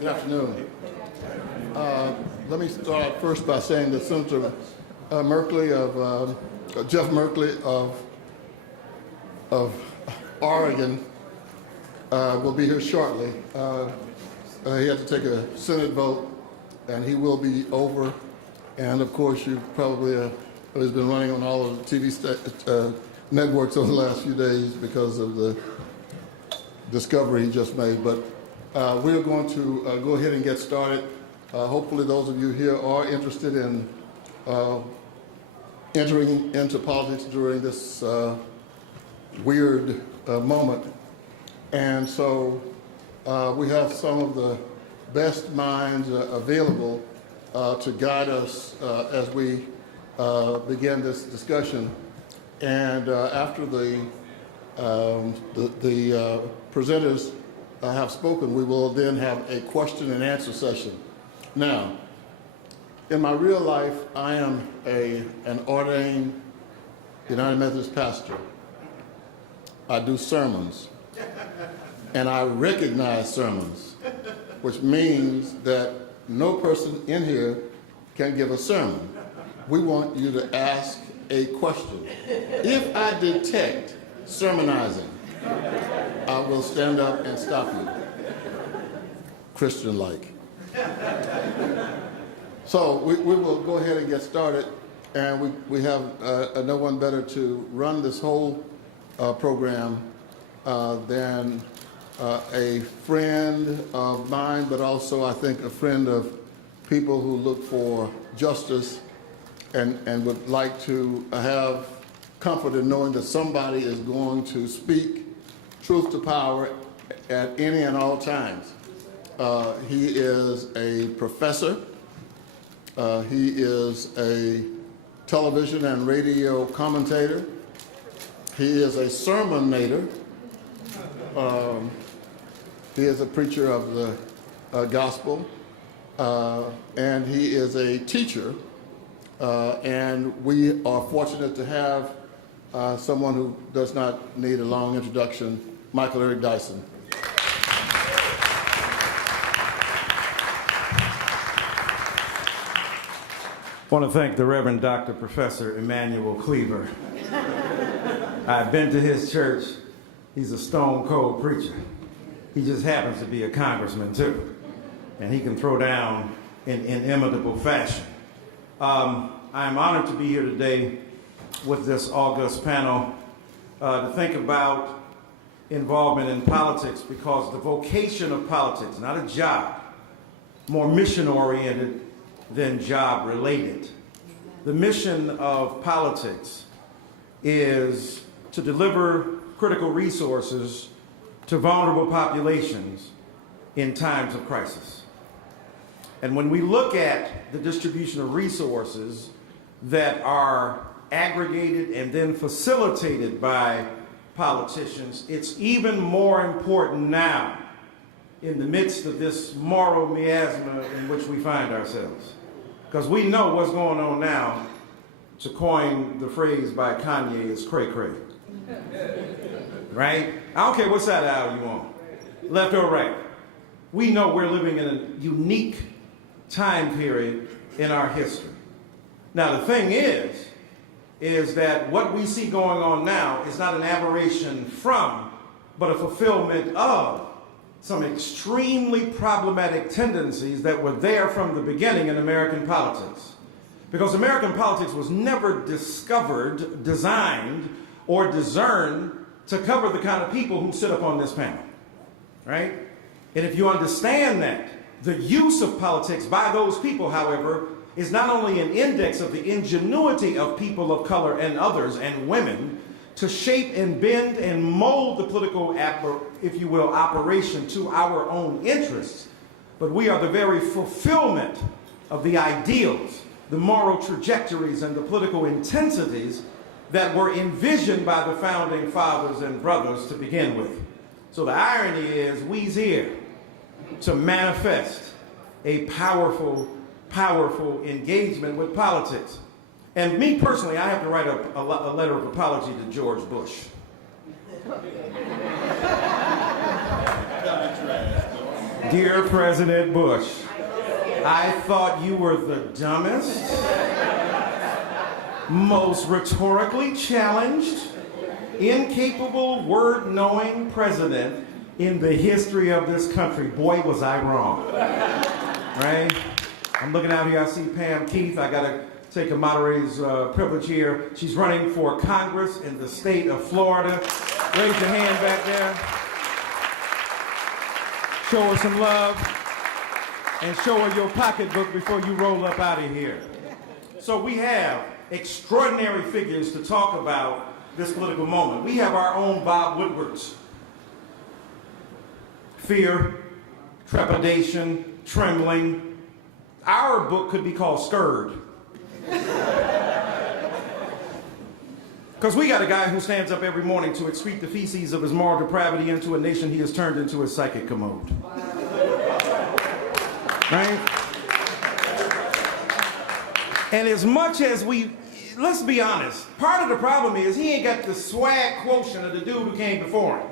Good afternoon. Let me start first by saying that Senator Merkley Jeff Merkley of Oregon will be here shortly. He had to take a Senate vote, and he will be over. And of course, you probably has been running on all of the TV networks over the last few days because of the discovery he just made. But we're going to go ahead and get started. Hopefully those of you here are interested in entering into politics during this weird moment. And so we have some of the best minds available to guide us as we begin this discussion. And after the presenters have spoken, we will then have a question and answer session. Now, in my real life, I am an ordained United Methodist pastor. I do sermons, and I recognize sermons, which means that no person in here can give a sermon. We want you to ask a question. If I detect sermonizing, I will stand up and stop you, Christian-like. So we will go ahead and get started, and we have no one better to run this whole program than a friend of mine, but also I think a friend of people who look for justice and would like to have comfort in knowing that somebody is going to speak truth to power at any and all times. He is a professor. He is a television and radio commentator. He is a sermonator. He is a preacher of the gospel. And he is a teacher. And we are fortunate to have someone who does not need a long introduction, Michael Eric Dyson. I want to thank the Reverend Dr. Professor Emanuel Cleaver. I've been to his church. He's a stone cold preacher. He just happens to be a congressman too. And he can throw down in inimitable fashion. I'm honored to be here today with this august panel to think about involvement in politics, because the vocation of politics, not a job, more mission-oriented than job-related. The mission of politics is to deliver critical resources to vulnerable populations in times of crisis. And when we look at the distribution of resources that are aggregated and then facilitated by politicians, it's even more important now in the midst of this moral miasma in which we find ourselves. Because we know what's going on now, to coin the phrase by Kanye, is cray-cray. Right? I don't care what side of the aisle you on, left or right. We know we're living in a unique time period in our history. Now the thing is that what we see going on now is not an aberration from, but a fulfillment of some extremely problematic tendencies that were there from the beginning in American politics. Because American politics was never discovered, designed, or discerned to cover the kind of people who sit up on this panel, right? And if you understand that, the use of politics by those people, however, is not only an index of the ingenuity of people of color and others and women to shape and bend and mold the political, if you will, operation to our own interests, but we are the very fulfillment of the ideals, the moral trajectories, and the political intensities that were envisioned by the founding fathers and brothers to begin with. So the irony is we's here to manifest a powerful, powerful engagement with politics. And me personally, I have to write a letter of apology to George Bush. Dear President Bush, I thought you were the dumbest, most rhetorically challenged, incapable, word-knowing president in the history of this country. Boy, was I wrong. Right? I'm looking out here, I see Pam Keith. I got to take a moderator's privilege here. She's running for Congress in the state of Florida. Raise your hand back there. Show her some love. And show her your pocketbook before you roll up out of here. So we have extraordinary figures to talk about this political moment. We have our own Bob Woodwards. Fear, trepidation, trembling. Our book could be called Scared. Because we got a guy who stands up every morning to excrete the feces of his moral depravity into a nation he has turned into a psychic commode. Right? And as much as let's be honest, part of the problem is he ain't got the swag quotient of the dude who came before him.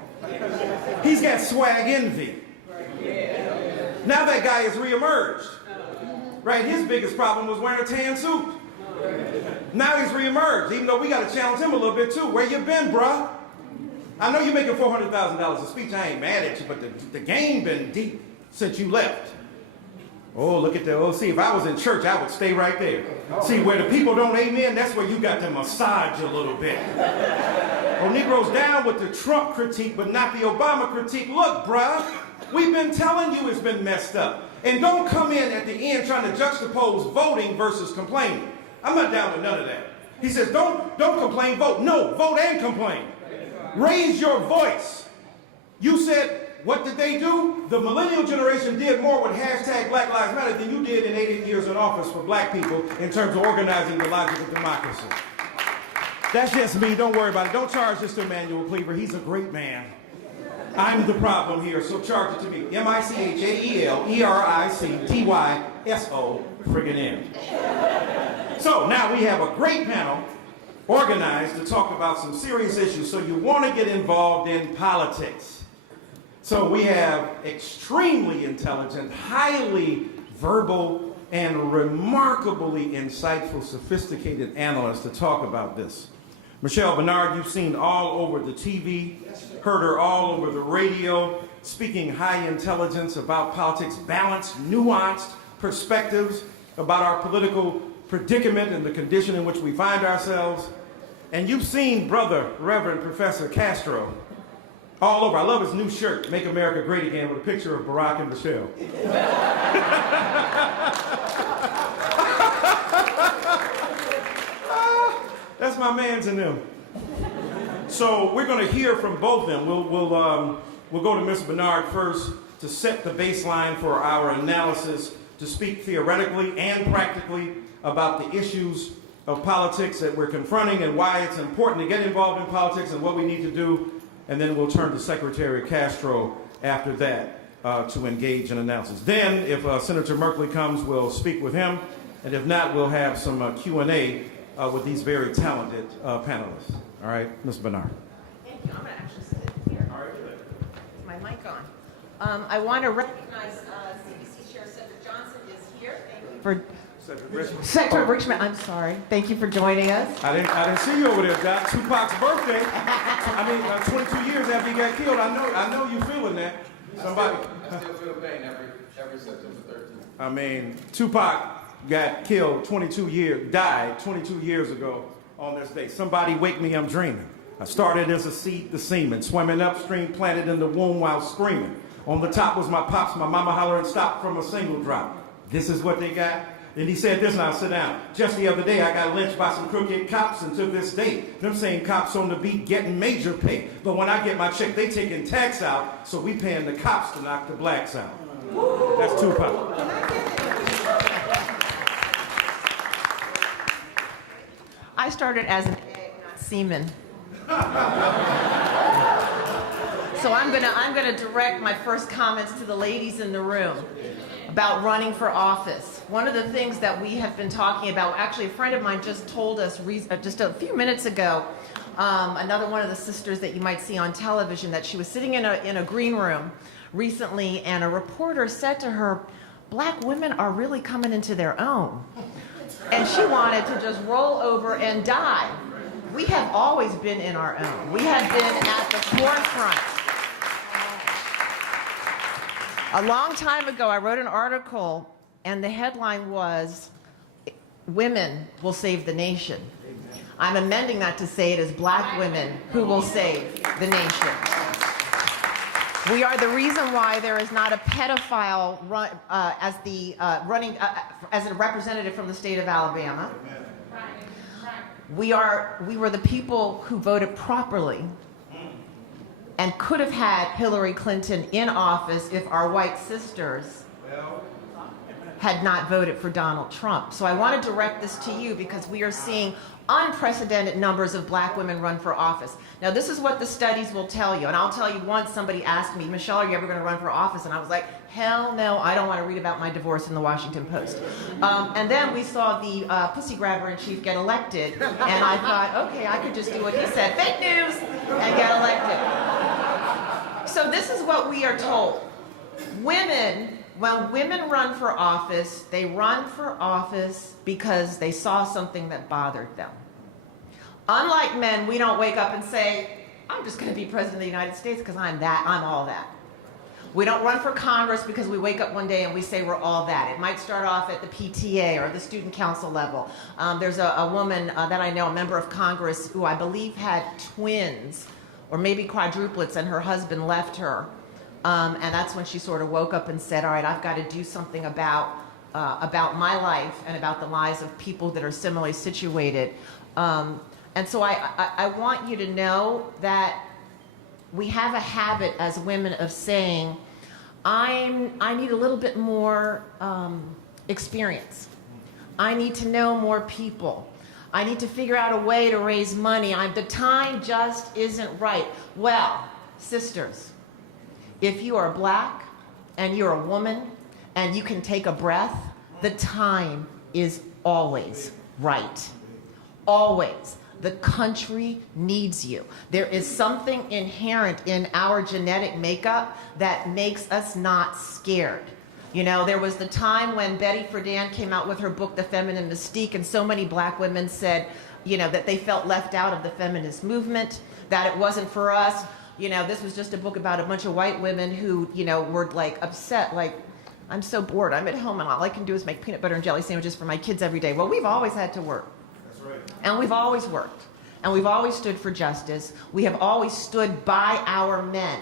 He's got swag envy. Now that guy has reemerged. Right? His biggest problem was wearing a tan suit. Now he's reemerged, even though we got to challenge him a little bit too. Where you been, bruh? I know you're making $400,000 a speech. I ain't mad at you, but the game been deep since you left. Oh, look at the OC. If I was in church, I would stay right there. See, where the people don't amen, that's where you got to massage a little bit. Oh, Negroes down with the Trump critique, but not the Obama critique. Look, bruh, we've been telling you it's been messed up. And don't come in at the end trying to juxtapose voting versus complaining. I'm not down with none of that. He says, don't complain, vote. No, vote and complain. Raise your voice. You said, what did they do? The millennial generation did more with hashtag Black Lives Matter than you did in 8 years in office for black people in terms of organizing the logic of democracy. That's just me. Don't worry about it. Don't charge this to Emanuel Cleaver. He's a great man. I'm the problem here, so charge it to me. MICHAELERICTYSO friggin' N. So now we have a great panel organized to talk about some serious issues. So you want to get involved in politics. So we have extremely intelligent, highly verbal, and remarkably insightful, sophisticated analysts to talk about this. Michelle Bernard, you've seen all over the TV, heard her all over the radio, speaking high intelligence about politics, balanced, nuanced perspectives about our political predicament and the condition in which we find ourselves. And you've seen Brother Reverend Professor Castro all over. I love his new shirt, Make America Great Again, with a picture of Barack and Michelle. That's my mans and them. So we're going to hear from both of them. We'll go to Ms. Bernard first to set the baseline for our analysis, to speak theoretically and practically about the issues of politics that we're confronting and why it's important to get involved in politics and what we need to do. And then we'll turn to Secretary Castro after that to engage in analysis. Then, if Senator Merkley comes, we'll speak with him. And if not, we'll have some Q&A with these very talented panelists. All right, Ms. Bernard. Thank you. I'm going to actually sit here. All right. Is my mic on? I want to recognize CBC Chair Cedric Johnson is here. Thank you for... Secretary Richmond, I'm sorry. Thank you for joining us. I didn't see you over there, Doc. Tupac's birthday. I mean, 22 years after he got killed. I know you feeling that. Somebody. I still feel pain every September 13th. I mean, Tupac got killed died 22 years ago on this day. Somebody wake me, I'm dreaming. I started as a seed, the semen, swimming upstream, planted in the womb while screaming. On the top was my pops, my mama hollering, stopped from a single drop. This is what they got. And he said this, now sit down. Just the other day, I got lynched by some crooked cops, and to this day, them same cops on the beat getting major pay. But when I get my check, they taking tax out, so we paying the cops to knock the blacks out. That's Tupac. I started as an egg, not semen. So I'm gonna direct my first comments to the ladies in the room about running for office. One of the things that we have been talking about, actually a friend of mine just told us just a few minutes ago, another one of the sisters that you might see on television, that she was sitting in a green room recently, and a reporter said to her, "Black women are really coming into their own." And she wanted to just roll over and die. We have always been in our own. We have been at the forefront. A long time ago, I wrote an article, and the headline was, "Women will save the nation." I'm amending that to say it is Black women who will save the nation. We are the reason why there is not a pedophile running as a representative from the state of Alabama. We were the people who voted properly and could have had Hillary Clinton in office if our white sisters had not voted for Donald Trump. So I want to direct this to you because we are seeing unprecedented numbers of Black women run for office. Now, this is what the studies will tell you. And I'll tell you, once somebody asked me, "Michelle, are you ever going to run for office?" And I was like, hell no, I don't want to read about my divorce in the Washington Post. And then we saw the pussy grabber in chief get elected. And I thought, okay, I could just do what he said, fake news, and get elected. So this is what we are told. When women run for office, they run for office because they saw something that bothered them. Unlike men, we don't wake up and say, "I'm just going to be president of the United States because I'm all that." We don't run for Congress because we wake up one day and we say we're all that. It might start off at the PTA or the student council level. There's a woman that I know, a member of Congress, who I believe had twins or maybe quadruplets, and her husband left her. And that's when she sort of woke up and said, all right, I've got to do something about my life and about the lives of people that are similarly situated. And so I want you to know that we have a habit as women of saying, I need a little bit more experience. I need to know more people. I need to figure out a way to raise money. The time just isn't right. Well, sisters, if you are Black and you're a woman and you can take a breath, the time is always right. Always. The country needs you. There is something inherent in our genetic makeup that makes us not scared. You know, there was the time when Betty Friedan came out with her book, The Feminine Mystique, and so many Black women said, you know, that they felt left out of the feminist movement, that it wasn't for us. You know, this was just a book about a bunch of white women who, you know, were like upset, like, I'm so bored, I'm at home and all I can do is make peanut butter and jelly sandwiches for my kids every day. Well, we've always had to work. That's right. And we've always worked. And we've always stood for justice. We have always stood by our men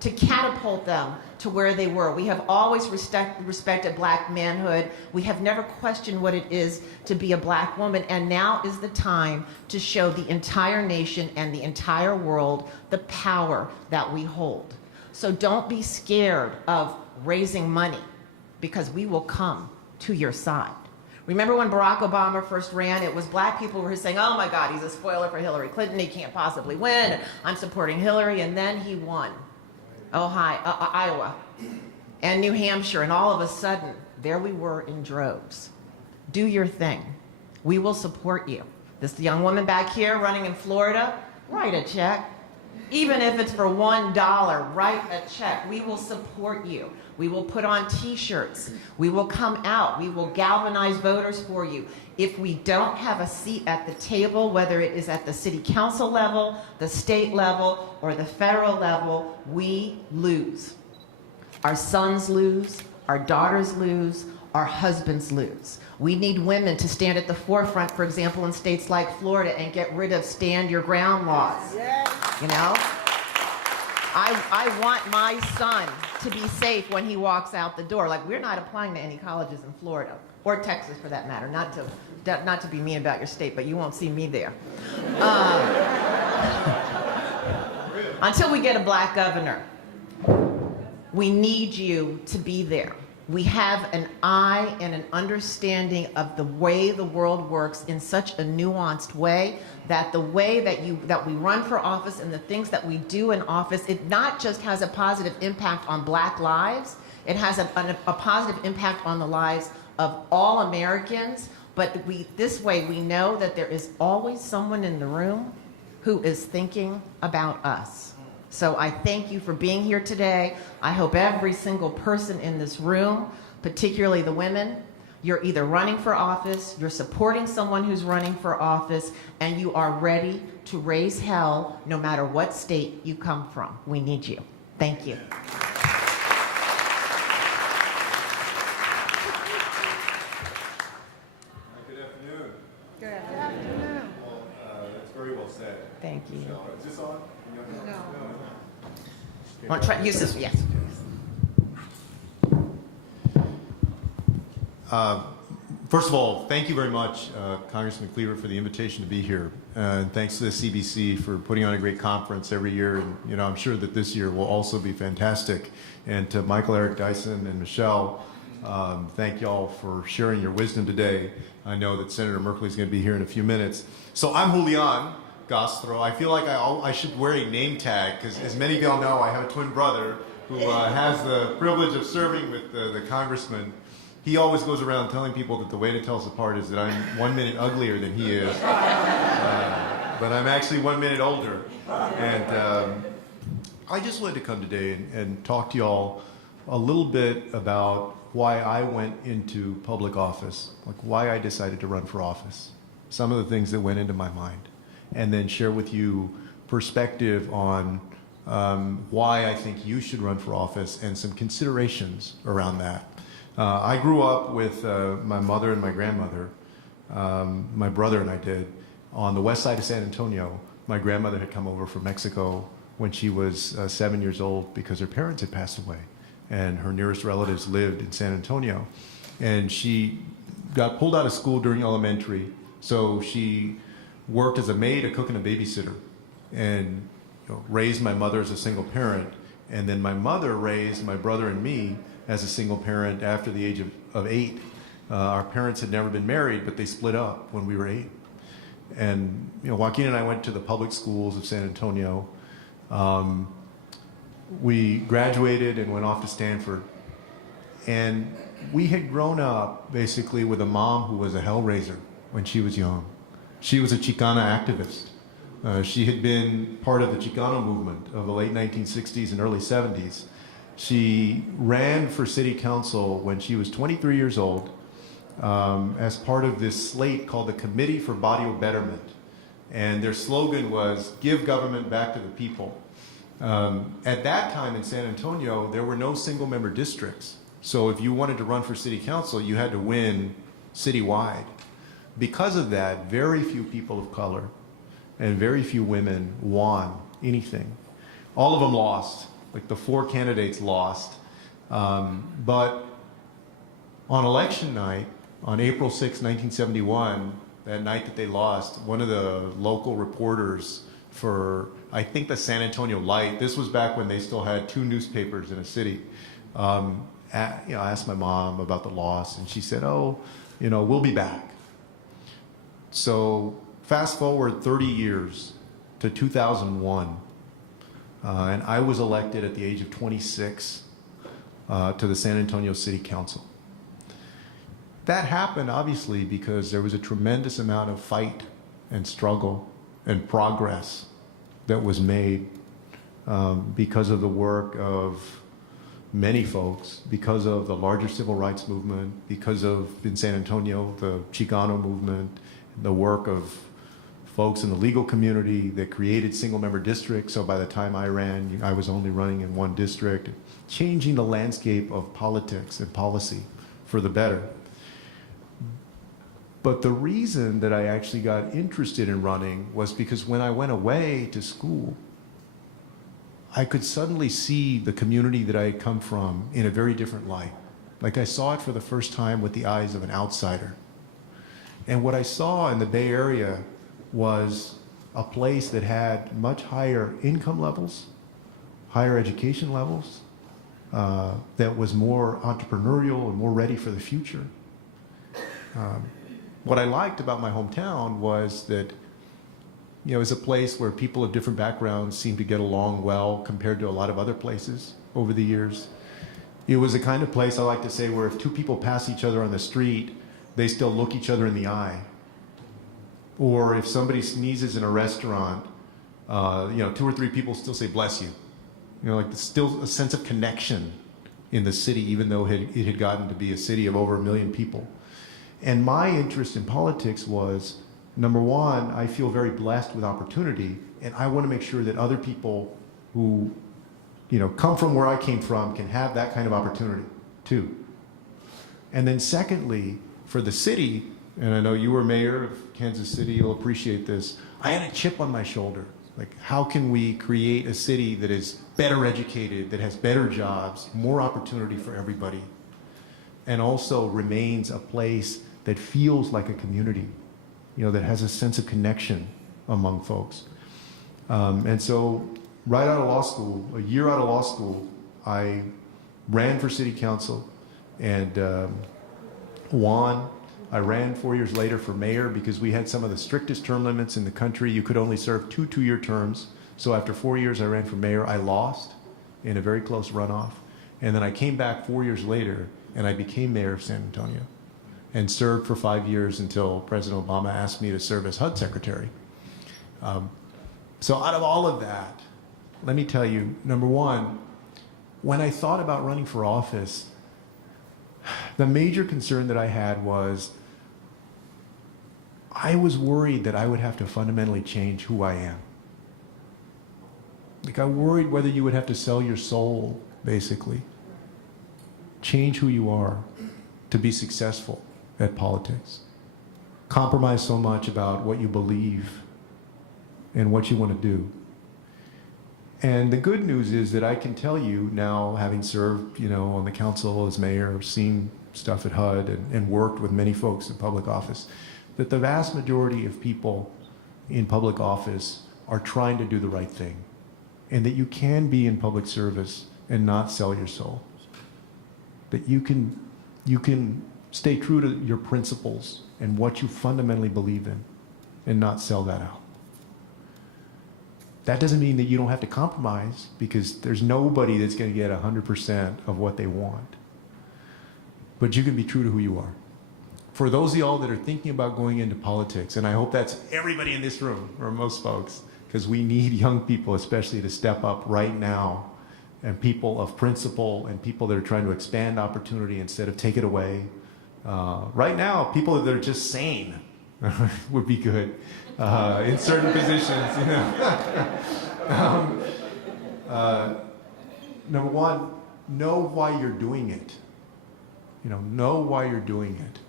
to catapult them to where they were. We have always respected Black manhood. We have never questioned what it is to be a Black woman. And now is the time to show the entire nation and the entire world the power that we hold. So don't be scared of raising money, because we will come to your side. Remember when Barack Obama first ran, it was Black people who were saying, oh my God, he's a spoiler for Hillary Clinton, he can't possibly win, I'm supporting Hillary, and then he won. Iowa and New Hampshire, and all of a sudden, there we were in droves. Do your thing. We will support you. This young woman back here running in Florida, write a check. Even if it's for $1, write a check. We will support you. We will put on t-shirts. We will come out. We will galvanize voters for you. If we don't have a seat at the table, whether it is at the city council level, the state level, or the federal level, we lose. Our sons lose, our daughters lose, our husbands lose. We need women to stand at the forefront, for example, in states like Florida, and get rid of stand your ground laws. You know? I want my son to be safe when he walks out the door. Like, we're not applying to any colleges in Florida, or Texas for that matter, not to be mean about your state, but you won't see me there. Until we get a Black governor, we need you to be there. We have an eye and an understanding of the way the world works in such a nuanced way that the way that we run for office and the things that we do in office, it not just has a positive impact on Black lives, it has a positive impact on the lives of all Americans, but this way we know that there is always someone in the room who is thinking about us. So I thank you for being here today. I hope every single person in this room, particularly the women, you're either running for office, you're supporting someone who's running for office, and you are ready to raise hell no matter what state you come from. We need you. Thank you. Good afternoon. Good afternoon. Well, that's very well said. Thank you. Michelle, is this on? No. Okay. Want to try use this? Yes. First of all, thank you very much, Congressman Cleaver, for the invitation to be here. And thanks to the CBC for putting on a great conference every year. And I'm sure that this year will also be fantastic. And to Michael, Eric Dyson, and Michelle, thank y'all for sharing your wisdom today. I know that Senator Merkley is going to be here in a few minutes. So I'm Julian Castro. I feel like I should wear a name tag because, as many of y'all know, I have a twin brother who has the privilege of serving with the congressman. He always goes around telling people that the way to tell us apart is that I'm 1 minute uglier than he is, but I'm actually 1 minute older. And I just wanted to come today and talk to y'all a little bit about why I went into public office, like why I decided to run for office, some of the things that went into my mind, and then share with you perspective on why I think you should run for office and some considerations around that. I grew up with my mother and my grandmother, my brother and I did, on the west side of San Antonio. My grandmother had come over from Mexico when she was 7 years old because her parents had passed away, and her nearest relatives lived in San Antonio. And she got pulled out of school during elementary, so she worked as a maid, a cook, and a babysitter, and raised my mother as a single parent. And then my mother raised my brother and me as a single parent after the age of 8. Our parents had never been married, but they split up when we were 8. And Joaquin and I went to the public schools of San Antonio. We graduated and went off to Stanford. And we had grown up basically with a mom who was a hellraiser when she was young. She was a Chicana activist. She had been part of the Chicano movement of the late 1960s and early 70s. She ran for city council when she was 23 years old as part of this slate called the Committee for Barrio Betterment. And their slogan was, "Give government back to the people." At that time in San Antonio, there were no single-member districts. So if you wanted to run for city council, you had to win citywide. Because of that, very few people of color and very few women won anything. All of them lost. Like the 4 candidates lost. But on election night, on April 6, 1971, that night that they lost, one of the local reporters for, I think, the San Antonio Light, this was back when they still had 2 newspapers in a city, asked my mom about the loss, and she said, we'll be back. So fast forward 30 years to 2001. And I was elected at the age of 26 to the San Antonio City Council. That happened, obviously, because there was a tremendous amount of fight and struggle and progress that was made because of the work of many folks, because of the larger civil rights movement, because of, in San Antonio, the Chicano movement, the work of folks in the legal community that created single-member districts. So by the time I ran, I was only running in 1 district, changing the landscape of politics and policy for the better. But the reason that I actually got interested in running was because when I went away to school, I could suddenly see the community that I had come from in a very different light. Like I saw it for the first time with the eyes of an outsider. And what I saw in the Bay Area was a place that had much higher income levels, higher education levels, that was more entrepreneurial and more ready for the future. What I liked about my hometown was that it was a place where people of different backgrounds seemed to get along well compared to a lot of other places over the years. It was the kind of place, I like to say, where if 2 people pass each other on the street, they still look each other in the eye. Or if somebody sneezes in a restaurant, 2 or 3 people still say bless you. Like there's still a sense of connection in the city, even though it had gotten to be a city of over 1 million people. And my interest in politics was, number one, I feel very blessed with opportunity, and I want to make sure that other people who, come from where I came from can have that kind of opportunity too. And then secondly, for the city, and I know you were mayor of Kansas City, you'll appreciate this, I had a chip on my shoulder. Like, how can we create a city that is better educated, that has better jobs, more opportunity for everybody, and also remains a place that feels like a community, that has a sense of connection among folks. And so right out of law school, a year out of law school, I ran for city council and won. I ran 4 years later for mayor because we had some of the strictest term limits in the country. You could only serve 2 two-year terms. So after 4 years I ran for mayor. I lost in a very close runoff. And then I came back 4 years later and I became mayor of San Antonio and served for 5 years until President Obama asked me to serve as HUD secretary. So out of all of that, let me tell you, number one, when I thought about running for office, the major concern that I had was I was worried that I would have to fundamentally change who I am. Like, I worried whether you would have to sell your soul, basically. Change who you are to be successful at politics. Compromise so much about what you believe and what you want to do. And the good news is that I can tell you now, having served, on the council as mayor, seen stuff at HUD and worked with many folks in public office, that the vast majority of people in public office are trying to do the right thing, and that you can be in public service and not sell your soul. That you can stay true to your principles and what you fundamentally believe in and not sell that out. That doesn't mean that you don't have to compromise, because there's nobody that's going to get 100% of what they want. But you can be true to who you are. For those of y'all that are thinking about going into politics, and I hope that's everybody in this room, or most folks, because we need young people especially to step up right now, and people of principle and people that are trying to expand opportunity instead of take it away. Right now, people that are just sane would be good in certain positions. Number one, know why you're doing it. Know why you're doing it.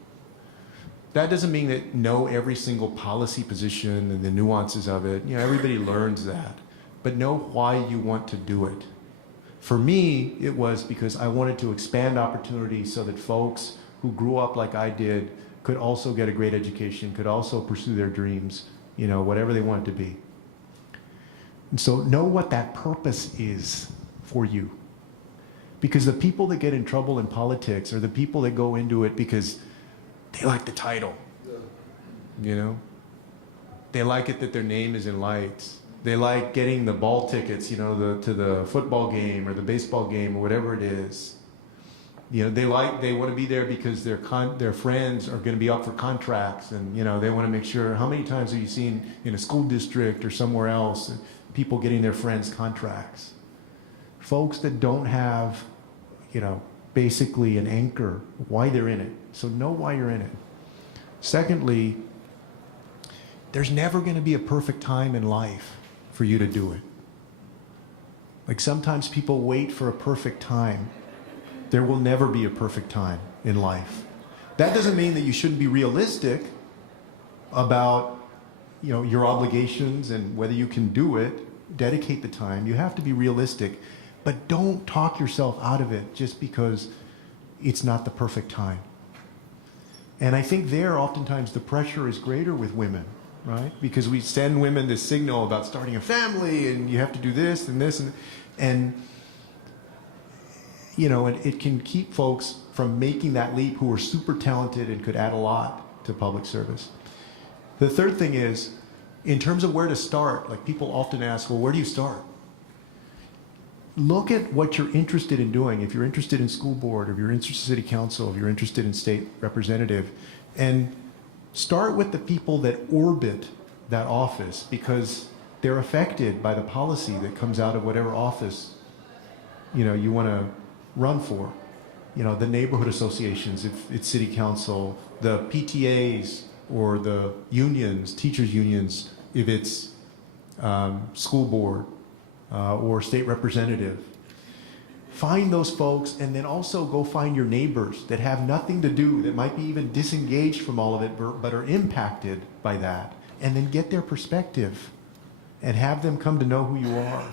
That doesn't mean that know every single policy position and the nuances of it. Everybody learns that. But know why you want to do it. For me, it was because I wanted to expand opportunity so that folks who grew up like I did could also get a great education, could also pursue their dreams, whatever they wanted to be. And so know what that purpose is for you. Because the people that get in trouble in politics are the people that go into it because they like the title. They like it that their name is in lights. They like getting the ball tickets, to the football game or the baseball game or whatever it is. They want to be there because their friends are going to be up for contracts, and they want to make sure. How many times have you seen in a school district or somewhere else people getting their friends contracts? Folks that don't have, basically an anchor why they're in it. So know why you're in it. Secondly, there's never going to be a perfect time in life for you to do it. Like, sometimes people wait for a perfect time. There will never be a perfect time in life. That doesn't mean that you shouldn't be realistic about, your obligations and whether you can do it. Dedicate the time. You have to be realistic, but don't talk yourself out of it just because it's not the perfect time. And I think oftentimes the pressure is greater with women, right? Because we send women this signal about starting a family, and you have to do this and this, and it can keep folks from making that leap who are super talented and could add a lot to public service. The third thing is, in terms of where to start, like, people often ask, well, where do you start? Look at what you're interested in doing. If you're interested in school board, if you're interested in city council, if you're interested in state representative, and start with the people that orbit that office, because they're affected by the policy that comes out of whatever office, you want to run for. The neighborhood associations, if it's city council, the PTAs or the unions, teachers unions, if it's school board or state representative. Find those folks, and then also go find your neighbors that have nothing to do, that might be even disengaged from all of it, but are impacted by that, and then get their perspective and have them come to know who you are.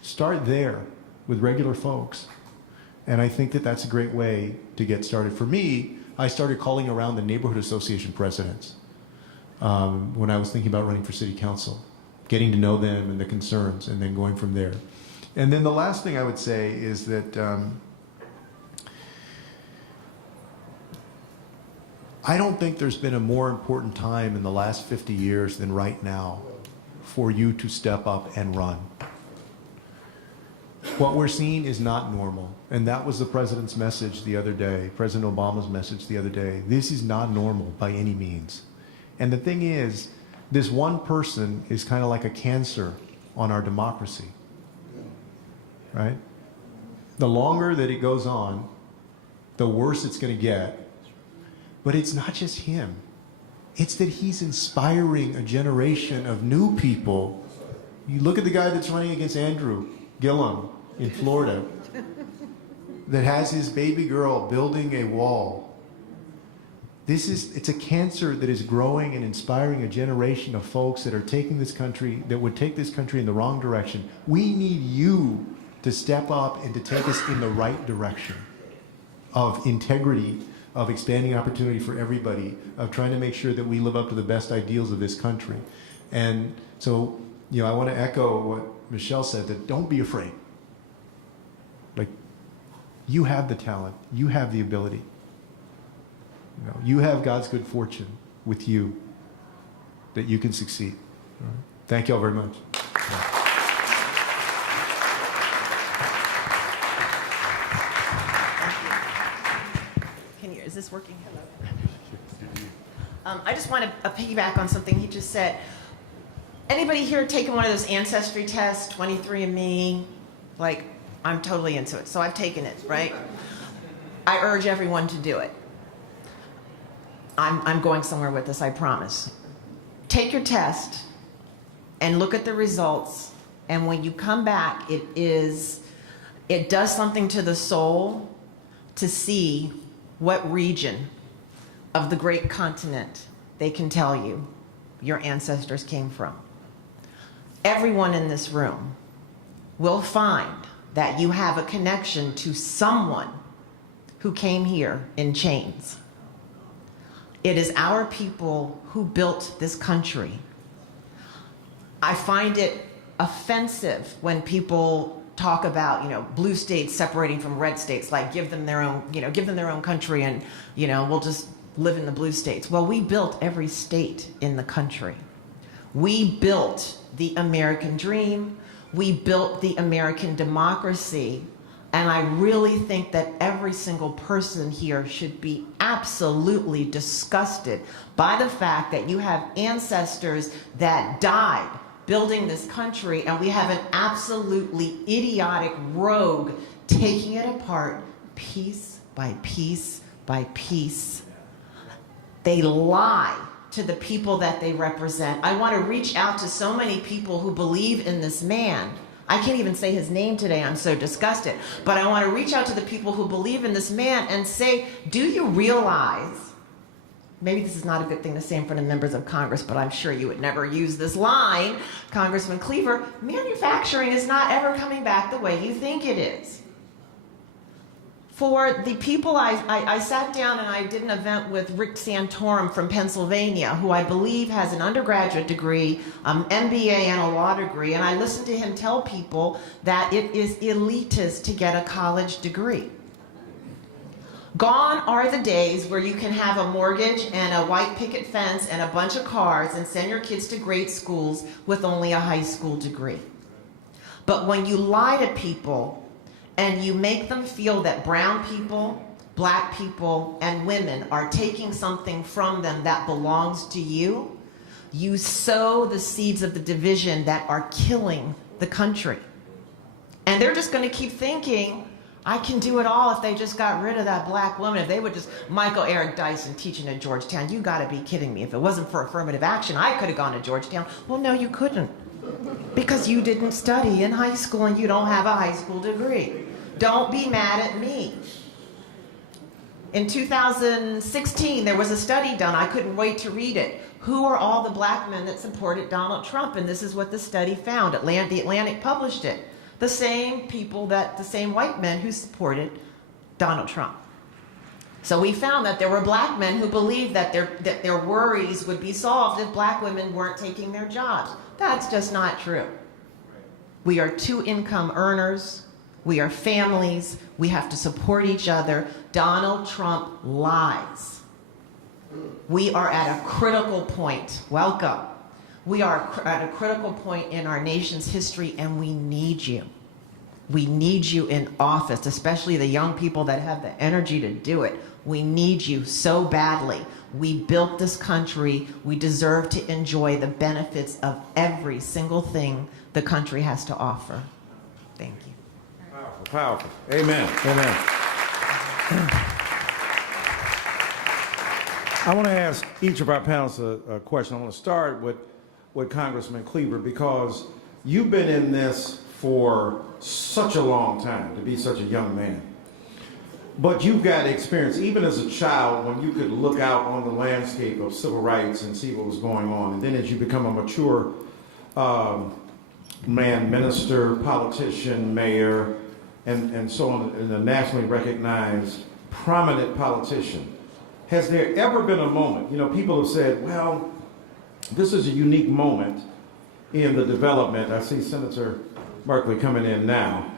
Start there with regular folks. And I think that that's a great way to get started. For me, I started calling around the neighborhood association presidents when I was thinking about running for city council, getting to know them and the concerns, and then going from there. And then the last thing I would say is that I don't think there's been a more important time in the last 50 years than right now for you to step up and run. What we're seeing is not normal. And that was the president's message the other day, President Obama's message the other day. This is not normal by any means. And the thing is, this one person is kind of like a cancer on our democracy. Right? The longer that it goes on, the worse it's going to get. But it's not just him. It's that he's inspiring a generation of new people. You look at the guy that's running against Andrew Gillum in Florida, that has his baby girl building a wall. It's a cancer that is growing and inspiring a generation of folks that are taking this country, that would take this country in the wrong direction. We need you to step up and to take us in the right direction of integrity, of expanding opportunity for everybody, of trying to make sure that we live up to the best ideals of this country. And so, I want to echo what Michelle said, that don't be afraid. Like, you have the talent, you have the ability. You have God's good fortune with you, that you can succeed. All right? Thank you all very much. Is this working? I just want to piggyback on something he just said. Anybody here taken one of those ancestry tests, 23andMe? Like, I'm totally into it. So I've taken it, right? I urge everyone to do it. I'm going somewhere with this, I promise. Take your test and look at the results. And when you come back, it does something to the soul to see what region of the great continent they can tell you your ancestors came from. Everyone in this room will find that you have a connection to someone who came here in chains. It is our people who built this country. I find it offensive when people talk about, blue states separating from red states, like give them their own country and, we'll just live in the blue states. Well, we built every state in the country. We built the American dream. We built the American democracy. And I really think that every single person here should be absolutely disgusted by the fact that you have ancestors that died building this country, and we have an absolutely idiotic rogue taking it apart piece by piece by piece. They lie to the people that they represent. I want to reach out to so many people who believe in this man. I can't even say his name today, I'm so disgusted. But I want to reach out to the people who believe in this man and say, do you realize, maybe this is not a good thing to say in front of members of Congress, but I'm sure you would never use this line, Congressman Cleaver, manufacturing is not ever coming back the way you think it is. For the people, I sat down and I did an event with Rick Santorum from Pennsylvania, who I believe has an undergraduate degree, MBA, and a law degree, and I listened to him tell people that it is elitist to get a college degree. Gone are the days where you can have a mortgage and a white picket fence and a bunch of cars and send your kids to great schools with only a high school degree. But when you lie to people and you make them feel that brown people, black people, and women are taking something from them that belongs to you, you sow the seeds of the division that are killing the country. And they're just going to keep thinking, I can do it all if they just got rid of that black woman. If they would just, Michael Eric Dyson teaching at Georgetown, you got to be kidding me. If it wasn't for affirmative action, I could have gone to Georgetown. Well, no, you couldn't. Because you didn't study in high school and you don't have a high school degree. Don't be mad at me. In 2016, there was a study done. I couldn't wait to read it. Who are all the black men that supported Donald Trump? And this is what the study found. The Atlantic published it. The same white men who supported Donald Trump. So we found that there were black men who believed that their worries would be solved if black women weren't taking their jobs. That's just not true. We are two-income earners. We are families. We have to support each other. Donald Trump lies. We are at a critical point. Welcome. We are at a critical point in our nation's history, and we need you. We need you in office, especially the young people that have the energy to do it. We need you so badly. We built this country. We deserve to enjoy the benefits of every single thing the country has to offer. Thank you. Powerful, powerful. Amen. Amen. I want to ask each of our panelists a question. I want to start with Congressman Cleaver, because you've been in this for such a long time, to be such a young man. But you've got experience, even as a child, when you could look out on the landscape of civil rights and see what was going on. And then as you become a mature man, minister, politician, mayor, and so on, and a nationally recognized prominent politician, has there ever been a moment, people have said, well, this is a unique moment in the development. I see Senator Merkley coming in now.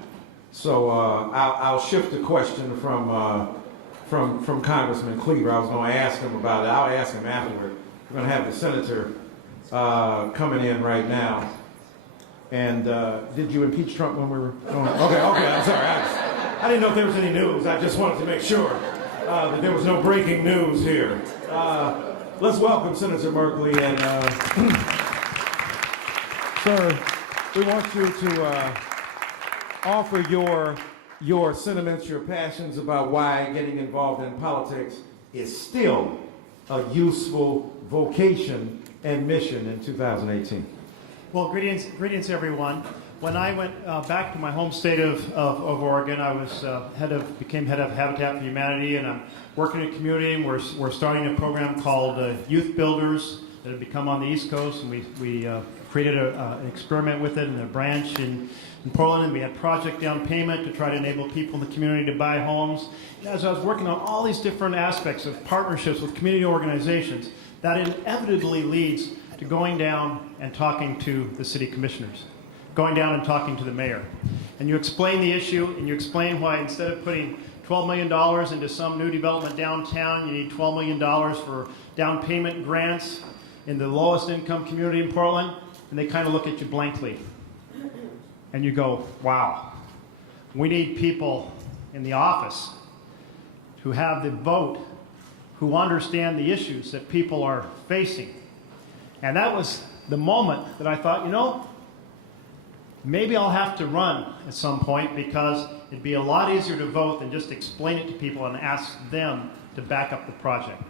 So I'll shift the question from Congressman Cleaver. I was going to ask him about it. I'll ask him afterward. We're going to have the senator coming in right now. And did you impeach Trump when we were going? Okay, I'm sorry. I didn't know if there was any news. I just wanted to make sure that there was no breaking news here. Let's welcome Senator Merkley. And sir, we want you to offer your sentiments, your passions about why getting involved in politics is still a useful vocation and mission in 2018. Well, greetings everyone. When I went back to my home state of Oregon, I was became head of Habitat for Humanity, and I'm working in a community, and we're starting a program called Youth Builders that have become on the East Coast, and we created an experiment with it in a branch in Portland, and we had project down payment to try to enable people in the community to buy homes. And as I was working on all these different aspects of partnerships with community organizations, that inevitably leads to going down and talking to the city commissioners, going down and talking to the mayor. And you explain the issue, and you explain why instead of putting $12 million into some new development downtown, you need $12 million for down payment grants in the lowest income community in Portland, and they kind of look at you blankly. And you go, wow, we need people in the office who have the vote, who understand the issues that people are facing. And that was the moment that I thought, maybe I'll have to run at some point, because it'd be a lot easier to vote than just explain it to people and ask them to back up the project.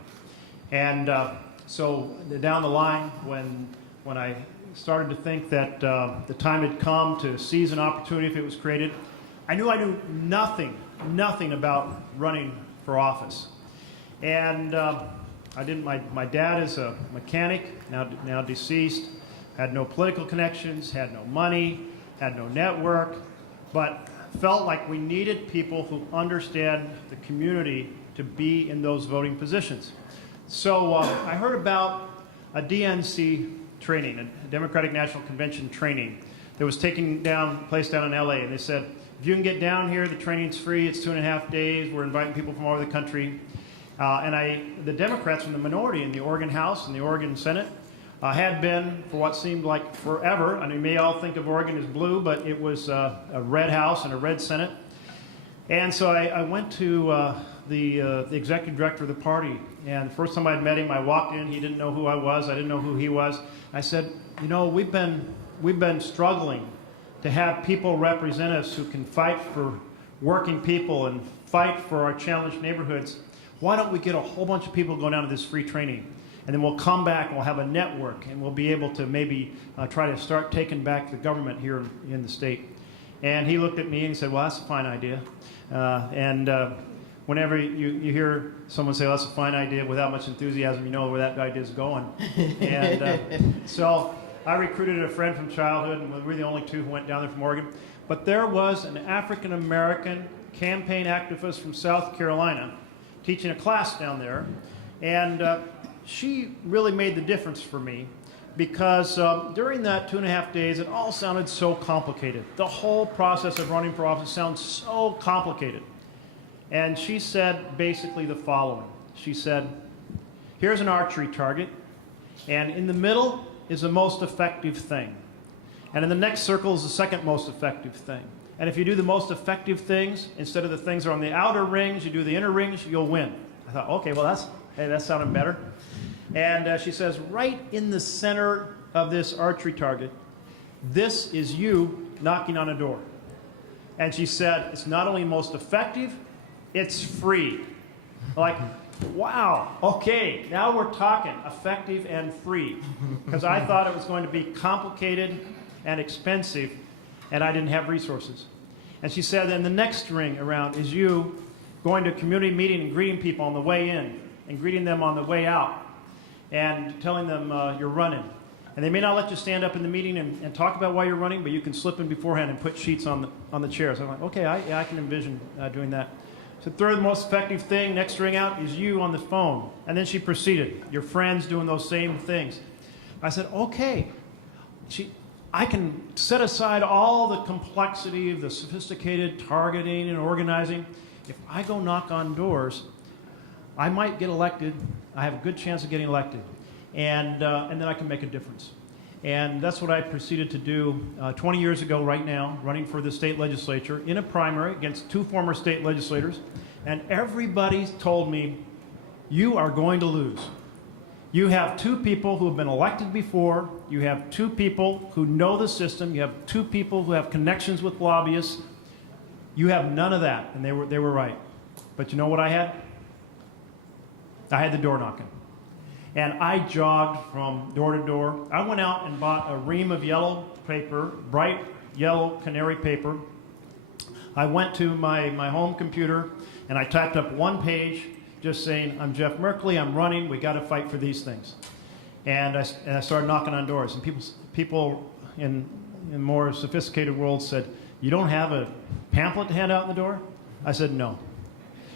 And so down the line, when I started to think that the time had come to seize an opportunity if it was created, I knew nothing about running for office. And I didn't. My dad is a mechanic, now deceased, had no political connections, had no money, had no network, but felt like we needed people who understand the community to be in those voting positions. So I heard about a DNC training, a Democratic National Convention training, that was place down in LA, and they said, if you can get down here, the training's free, it's 2.5 days, we're inviting people from all over the country. The Democrats from the minority in the Oregon House and the Oregon Senate had been, for what seemed like forever, and you may all think of Oregon as blue, but it was a red House and a red Senate. And so I went to the executive director of the party. And the first time I'd met him, I walked in. He didn't know who I was. I didn't know who he was. I said, you know, we've been struggling to have people represent us who can fight for working people and fight for our challenged neighborhoods. Why don't we get a whole bunch of people going down to this free training? And then we'll come back and we'll have a network and we'll be able to maybe try to start taking back the government here in the state. And he looked at me and he said, well, that's a fine idea. Whenever you hear someone say, well, that's a fine idea without much enthusiasm, you know where that idea is going. And so I recruited a friend from childhood, and we were the only two who went down there from Oregon. But there was an African-American campaign activist from South Carolina teaching a class down there. And she really made the difference for me because during that 2.5 days, it all sounded so complicated. The whole process of running for office sounds so complicated. And she said basically the following. She said, here's an archery target, and in the middle is the most effective thing. And in the next circle is the second most effective thing. And if you do the most effective things, instead of the things that are on the outer rings, you do the inner rings, you'll win. I thought, okay, well, that sounded better. And she says, right in the center of this archery target, this is you knocking on a door. And she said, it's not only most effective, it's free. Like, wow, okay, now we're talking effective and free. Because I thought it was going to be complicated and expensive, and I didn't have resources. And she said, then the next ring around is you going to a community meeting and greeting people on the way in and greeting them on the way out and telling them you're running. And they may not let you stand up in the meeting and talk about why you're running, but you can slip in beforehand and put sheets on the chairs. I'm like, okay, I can envision doing that. So third most effective thing, next ring out, is you on the phone. And then she proceeded, your friends doing those same things. I said, okay, I can set aside all the complexity of the sophisticated targeting and organizing. If I go knock on doors, I might get elected. I have a good chance of getting elected. And then I can make a difference. And that's what I proceeded to do 20 years ago right now, running for the state legislature in a primary against 2 former state legislators. And everybody told me, you are going to lose. You have 2 people who have been elected before. You have 2 people who know the system. You have 2 people who have connections with lobbyists. You have none of that. And they were right. But you know what I had? I had the door knocking. And I jogged from door to door. I went out and bought a ream of yellow paper, bright yellow canary paper. I went to my home computer and I typed up 1 page just saying, I'm Jeff Merkley, I'm running, we got to fight for these things. And I started knocking on doors. And people in more sophisticated worlds said, you don't have a pamphlet to hand out in the door? I said, no.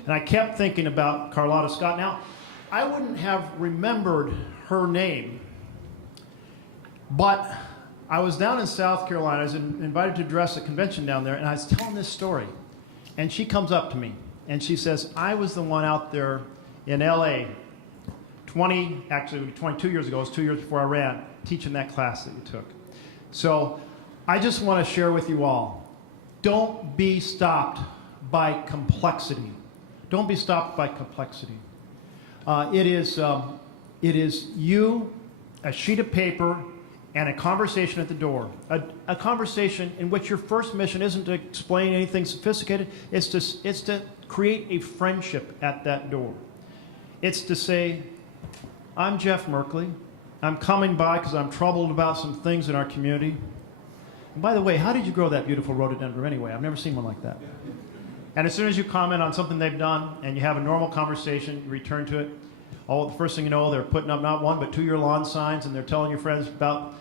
And I kept thinking about Carlotta Scott. Now, I wouldn't have remembered her name, but I was down in South Carolina. I was invited to address a convention down there, and I was telling this story. And she comes up to me, and she says, I was the one out there in L.A. 22 years ago. It was 2 years before I ran, teaching that class that you took. So I just want to share with you all, don't be stopped by complexity. Don't be stopped by complexity. It is you, a sheet of paper, and a conversation at the door. A conversation in which your first mission isn't to explain anything sophisticated. It's to create a friendship at that door. It's to say, I'm Jeff Merkley. I'm coming by because I'm troubled about some things in our community. And by the way, how did you grow that beautiful rhododendron anyway? I've never seen one like that. And as soon as you comment on something they've done and you have a normal conversation, you return to it, the first thing you know, they're putting up not 1 but 2 year lawn signs and they're telling your friends about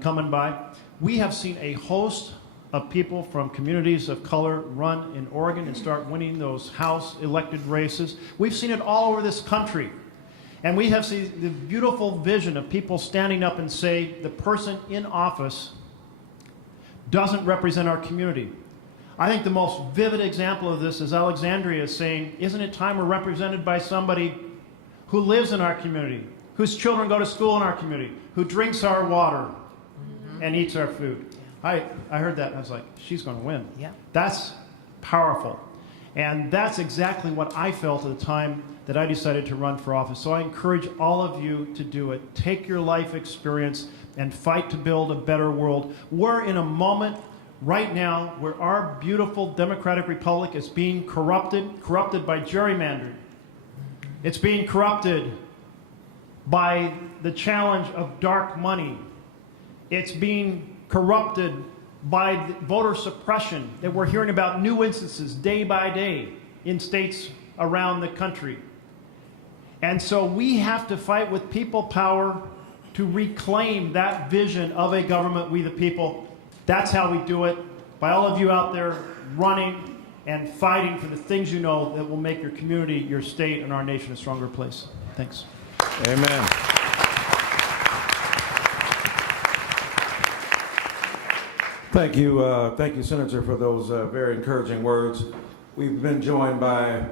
coming by. We have seen a host of people from communities of color run in Oregon and start winning those House elected races. We've seen it all over this country. And we have seen the beautiful vision of people standing up and say, the person in office doesn't represent our community. I think the most vivid example of this is Alexandria saying, isn't it time we're represented by somebody who lives in our community, whose children go to school in our community, who drinks our water and eats our food. I heard that and I was like, she's going to win. Yeah. That's powerful. And that's exactly what I felt at the time that I decided to run for office. So I encourage all of you to do it. Take your life experience and fight to build a better world. We're in a moment right now where our beautiful democratic republic is being corrupted by gerrymandering. It's being corrupted by the challenge of dark money. It's being corrupted by voter suppression that we're hearing about new instances day by day in states around the country. And so we have to fight with people power to reclaim that vision of a government, we the people. That's how we do it. By all of you out there running and fighting for the things you know that will make your community, your state, and our nation a stronger place. Thanks. Amen. Thank you, Senator, for those very encouraging words. We've been joined by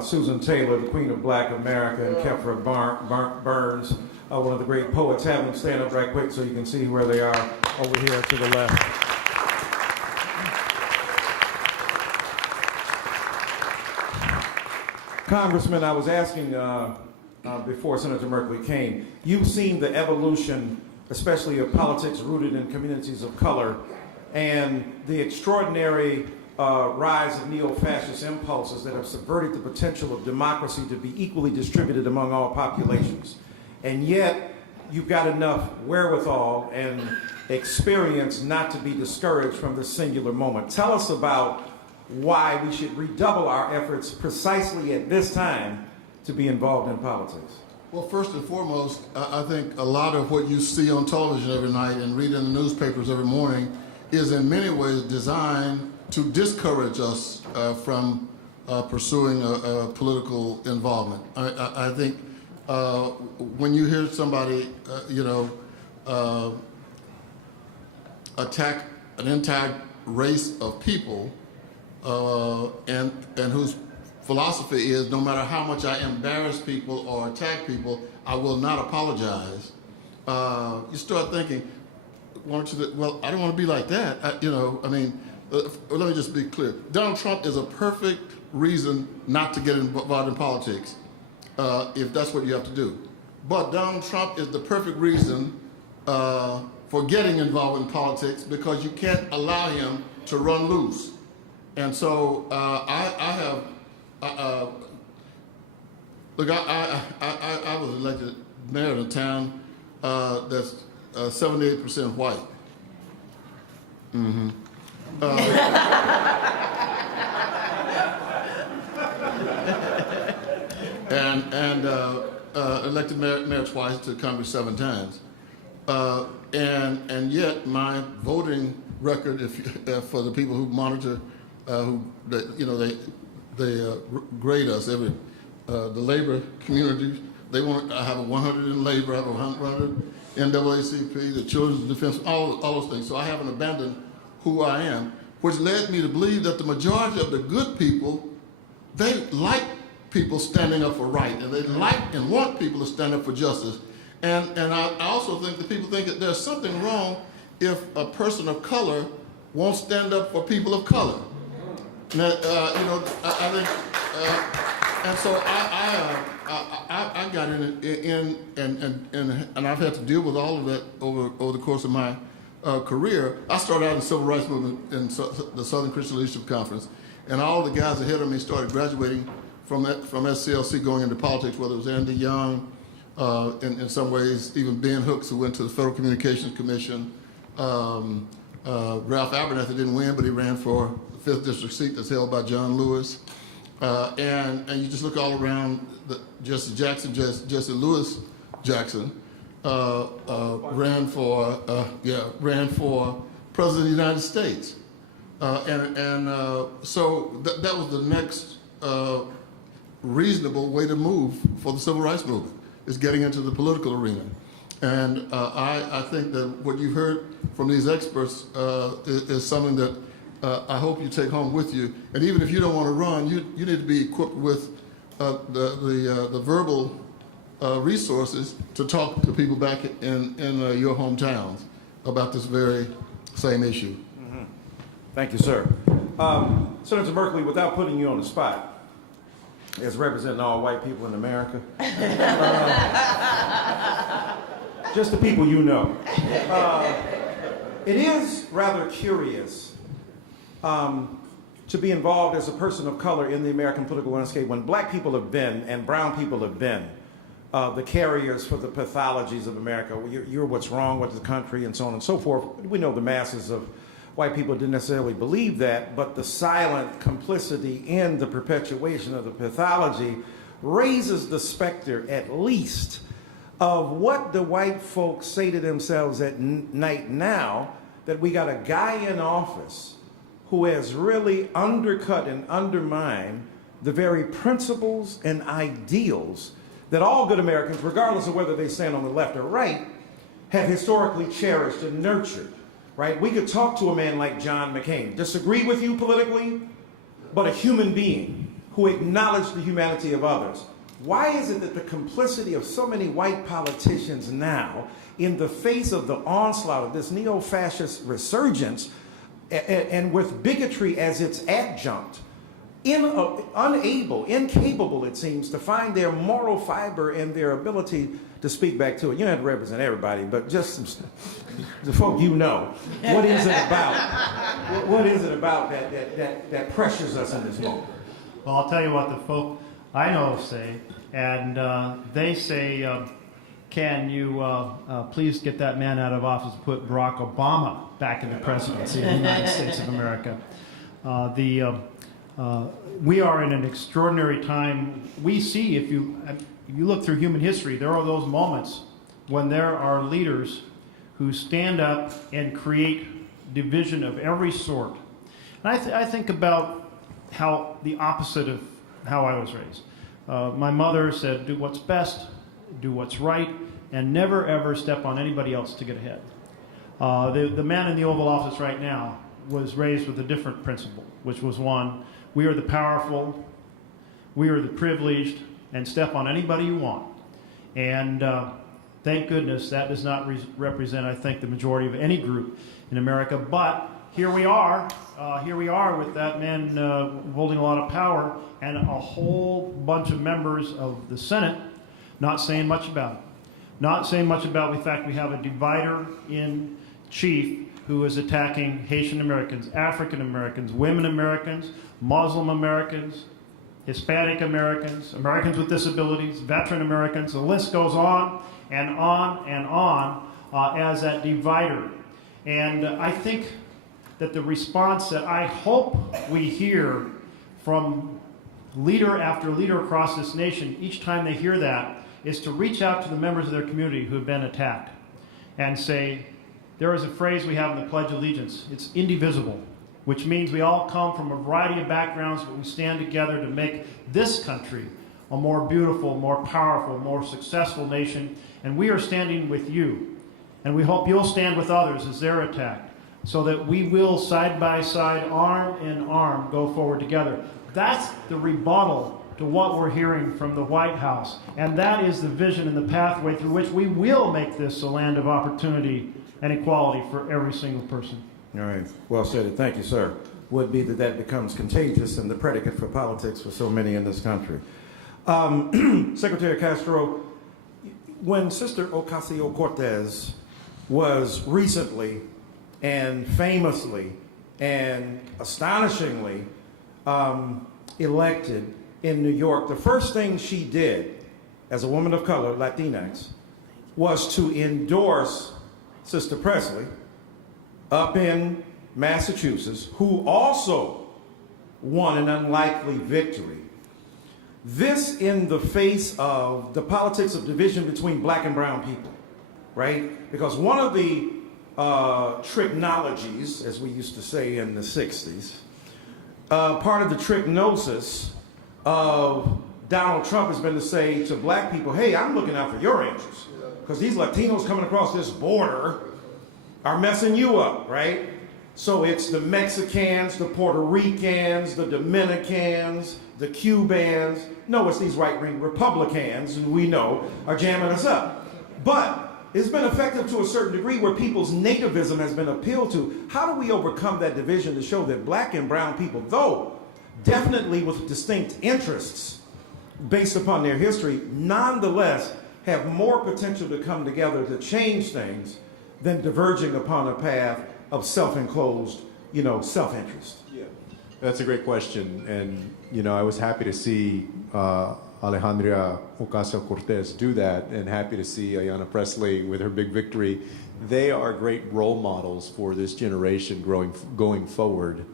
Susan Taylor, the Queen of Black America, and Kefra Burns, one of the great poets. Have them stand up right quick so you can see where they are over here to the left. Congressman, I was asking before Senator Merkley came, you've seen the evolution, especially of politics rooted in communities of color, and the extraordinary rise of neo-fascist impulses that have subverted the potential of democracy to be equally distributed among all populations. And yet, you've got enough wherewithal and experience not to be discouraged from this singular moment. Tell us about why we should redouble our efforts precisely at this time to be involved in politics. Well, first and foremost, I think a lot of what you see on television every night and read in the newspapers every morning is in many ways designed to discourage us from pursuing a political involvement. I think when you hear somebody, attack an entire race of people and whose philosophy is no matter how much I embarrass people or attack people, I will not apologize. You start thinking, well, I don't want to be like that. Let me just be clear. Donald Trump is a perfect reason not to get involved in politics, if that's what you have to do. But Donald Trump is the perfect reason for getting involved in politics because you can't allow him to run loose. And so I was elected mayor of a town that's 78% white. Mm-hmm. And elected mayor twice, to Congress 7 times. And yet my voting record, for the people who monitor, they grade us every. The labor community, they want. I have a 100 in labor. I have a 100 NAACP, the Children's Defense, all those things. So I haven't abandoned who I am, which led me to believe that the majority of the good people, they like people standing up for right, and they like and want people to stand up for justice. And I also think that people think that there's something wrong if a person of color won't stand up for people of color. Now, I think, and so I got in and I've had to deal with all of that over the course of my career. I started out in the civil rights movement in the Southern Christian Leadership Conference, and all the guys ahead of me started graduating from SCLC going into politics, whether it was Andy Young, in some ways, even Ben Hooks, who went to the Federal Communications Commission. Ralph Abernathy didn't win, but he ran for the 5th District seat that's held by John Lewis. And you just look all around, Jesse Lewis Jackson ran for President of the United States. So that was the next reasonable way to move for the civil rights movement, is getting into the political arena. And I think that what you've heard from these experts is something that I hope you take home with you. And even if you don't want to run, you need to be equipped with the verbal resources to talk to people back in your hometowns about this very same issue. Mm-hmm. Thank you, sir. Senator Berkeley, without putting you on the spot, as representing all white people in America, just the people you know, it is rather curious to be involved as a person of color in the American political landscape when black people have been and brown people have been the carriers for the pathologies of America. You're what's wrong with the country and so on and so forth. We know the masses of white people didn't necessarily believe that, but the silent complicity in the perpetuation of the pathology raises the specter, at least, of what the white folks say to themselves at night now, that we got a guy in office who has really undercut and undermined the very principles and ideals that all good Americans, regardless of whether they stand on the left or right, have historically cherished and nurtured. Right? We could talk to a man like John McCain, disagree with you politically, but a human being who acknowledged the humanity of others. Why is it that the complicity of so many white politicians now, in the face of the onslaught of this neo-fascist resurgence, and with bigotry as its adjunct, unable, incapable, it seems, to find their moral fiber and their ability to speak back to it? You don't have to represent everybody, but just the folk you know. What is it about? What is it about that pressures us in this moment? Well, I'll tell you what the folk I know say, and they say, can you please get that man out of office and put Barack Obama back in the presidency of the United States of America. We are in an extraordinary time. We see, if you look through human history, there are those moments when there are leaders who stand up and create division of every sort. And I think about how the opposite of how I was raised. My mother said, do what's best, do what's right, and never ever step on anybody else to get ahead. The man in the Oval Office right now was raised with a different principle, which was one, we are the powerful, we are the privileged, and step on anybody you want. And thank goodness that does not represent, I think, the majority of any group in America. But here we are with that man holding a lot of power and a whole bunch of members of the Senate not saying much about it. Not saying much about the fact we have a divider in chief who is attacking Haitian Americans, African Americans, women Americans, Muslim Americans, Hispanic Americans, Americans with disabilities, veteran Americans. The list goes on and on and on as that divider. And I think that the response that I hope we hear from leader after leader across this nation, each time they hear that, is to reach out to the members of their community who have been attacked and say, there is a phrase we have in the Pledge of Allegiance, it's indivisible, which means we all come from a variety of backgrounds, but we stand together to make this country a more beautiful, more powerful, more successful nation. And we are standing with you. And we hope you'll stand with others as they're attacked, so that we will, side by side, arm in arm, go forward together. That's the rebuttal to what we're hearing from the White House. And that is the vision and the pathway through which we will make this a land of opportunity and equality for every single person. All right. Well said. Thank you, sir. Would be that becomes contagious and the predicate for politics for so many in this country. Secretary Castro, when Sister Ocasio-Cortez was recently and famously and astonishingly elected in New York, the first thing she did as a woman of color, Latinx, was to endorse Sister Presley up in Massachusetts, who also won an unlikely victory. This in the face of the politics of division between black and brown people, right? Because one of the tricknologies, as we used to say in the 60s, part of the tricknosis of Donald Trump has been to say to black people, hey, I'm looking out for your interests, because these Latinos coming across this border are messing you up, right? So it's the Mexicans, the Puerto Ricans, the Dominicans, the Cubans. No, it's these right-wing Republicans who we know are jamming us up. But it's been effective to a certain degree where people's nativism has been appealed to. How do we overcome that division to show that black and brown people, though definitely with distinct interests based upon their history, nonetheless have more potential to come together to change things than diverging upon a path of self-enclosed, self-interest? Yeah. That's a great question. And, I was happy to see Alejandra Ocasio-Cortez do that, and happy to see Ayanna Pressley with her big victory. They are great role models for this generation going forward.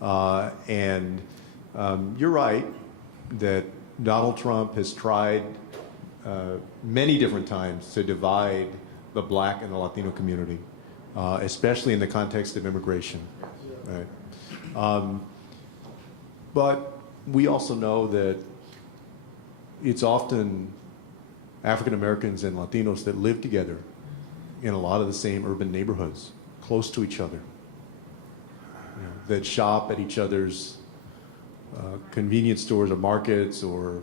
You're right that Donald Trump has tried many different times to divide the black and the Latino community, especially in the context of immigration. Right? But we also know that it's often African Americans and Latinos that live together in a lot of the same urban neighborhoods, close to each other, that shop at each other's convenience stores or markets, or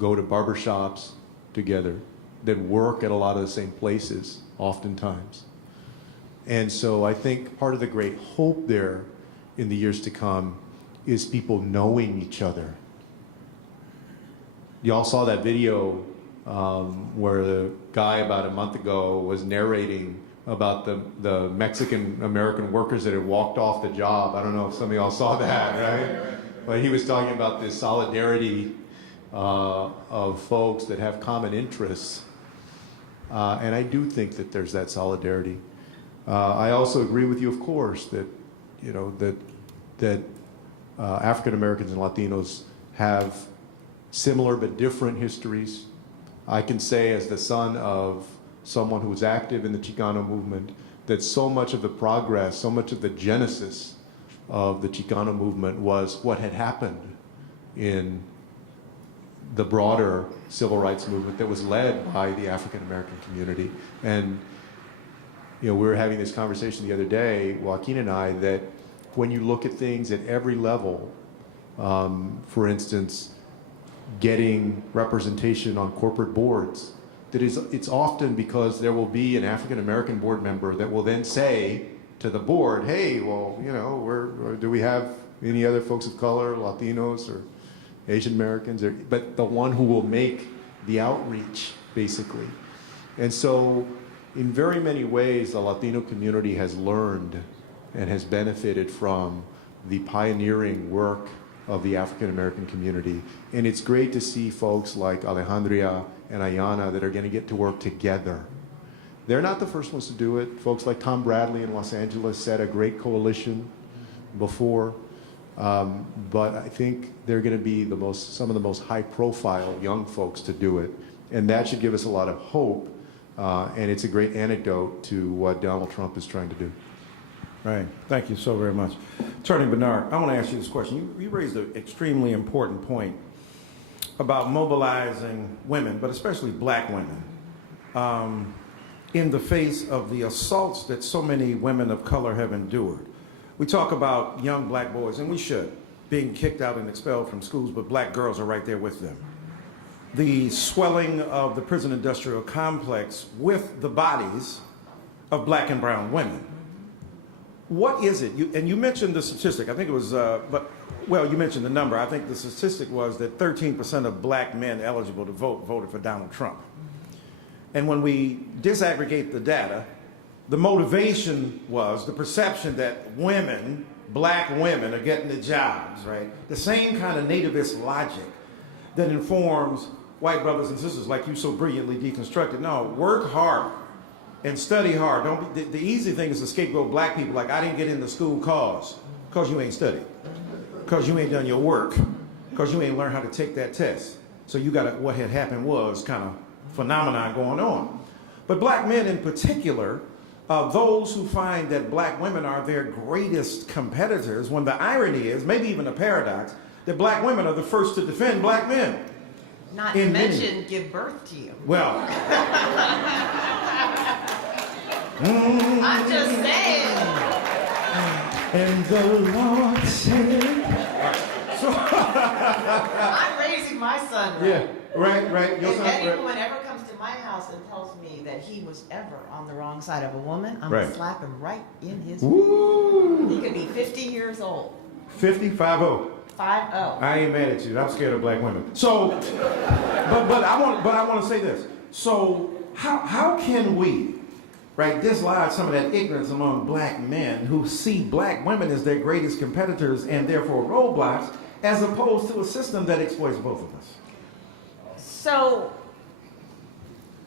go to barber shops together, that work at a lot of the same places oftentimes. And so I think part of the great hope there in the years to come is people knowing each other. Y'all saw that video where the guy about a month ago was narrating about the Mexican American workers that had walked off the job. I don't know if some of y'all saw that, right? But he was talking about this solidarity of folks that have common interests. And I do think that there's that solidarity. I also agree with you, of course, that African Americans and Latinos have similar but different histories. I can say, as the son of someone who was active in the Chicano movement, that so much of the progress, so much of the genesis of the Chicano movement was what had happened in the broader civil rights movement that was led by the African American community. And we were having this conversation the other day, Joaquin and I, that when you look at things at every level, for instance, getting representation on corporate boards, it's often because there will be an African American board member that will then say to the board, hey, well, do we have any other folks of color, Latinos or Asian Americans? But the one who will make the outreach, basically. And so in very many ways, the Latino community has learned and has benefited from the pioneering work of the African American community. And it's great to see folks like Alejandra and Ayanna that are going to get to work together. They're not the first ones to do it. Folks like Tom Bradley in Los Angeles set a great coalition before. But I think they're going to be some of the most high-profile young folks to do it. And that should give us a lot of hope. And it's a great anecdote to what Donald Trump is trying to do. Right. Thank you so very much. Attorney Bernard, I want to ask you this question. You raised an extremely important point about mobilizing women, but especially black women, in the face of the assaults that so many women of color have endured. We talk about young black boys, and we should, being kicked out and expelled from schools, but black girls are right there with them. The swelling of the prison industrial complex with the bodies of black and brown women. What is it? You mentioned the statistic. I think it was, you mentioned the number. I think the statistic was that 13% of black men eligible to vote voted for Donald Trump. And when we disaggregate the data, the motivation was the perception that women, black women, are getting the jobs, right? The same kind of nativist logic that informs white brothers and sisters like you so brilliantly deconstructed. No, work hard and study hard. Don't be, the easy thing is to scapegoat black people like, I didn't get into school cause you ain't studied, cause you ain't done your work, cause you ain't learned how to take that test. So you got what had happened was kind of phenomenon going on. But black men in particular, those who find that black women are their greatest competitors, when the irony is, maybe even a paradox, that black women are the first to defend black men. Not to mention give birth to you. Well. I'm just saying. And the Lord said. So I'm raising my son right. Yeah, right. Your If son, anyone ever comes to my house house and tells me that he was ever on the wrong side of a woman, I'm Right. going to slap him right in his face. Woo! He could be 50 years old. 50-50. 5-0. I ain't mad at you. I'm scared of black women. So, but I want to say this. So, how can we, right, dislodge some of that ignorance among black men who see black women as their greatest competitors and therefore roadblocks, as opposed to a system that exploits both of us? So,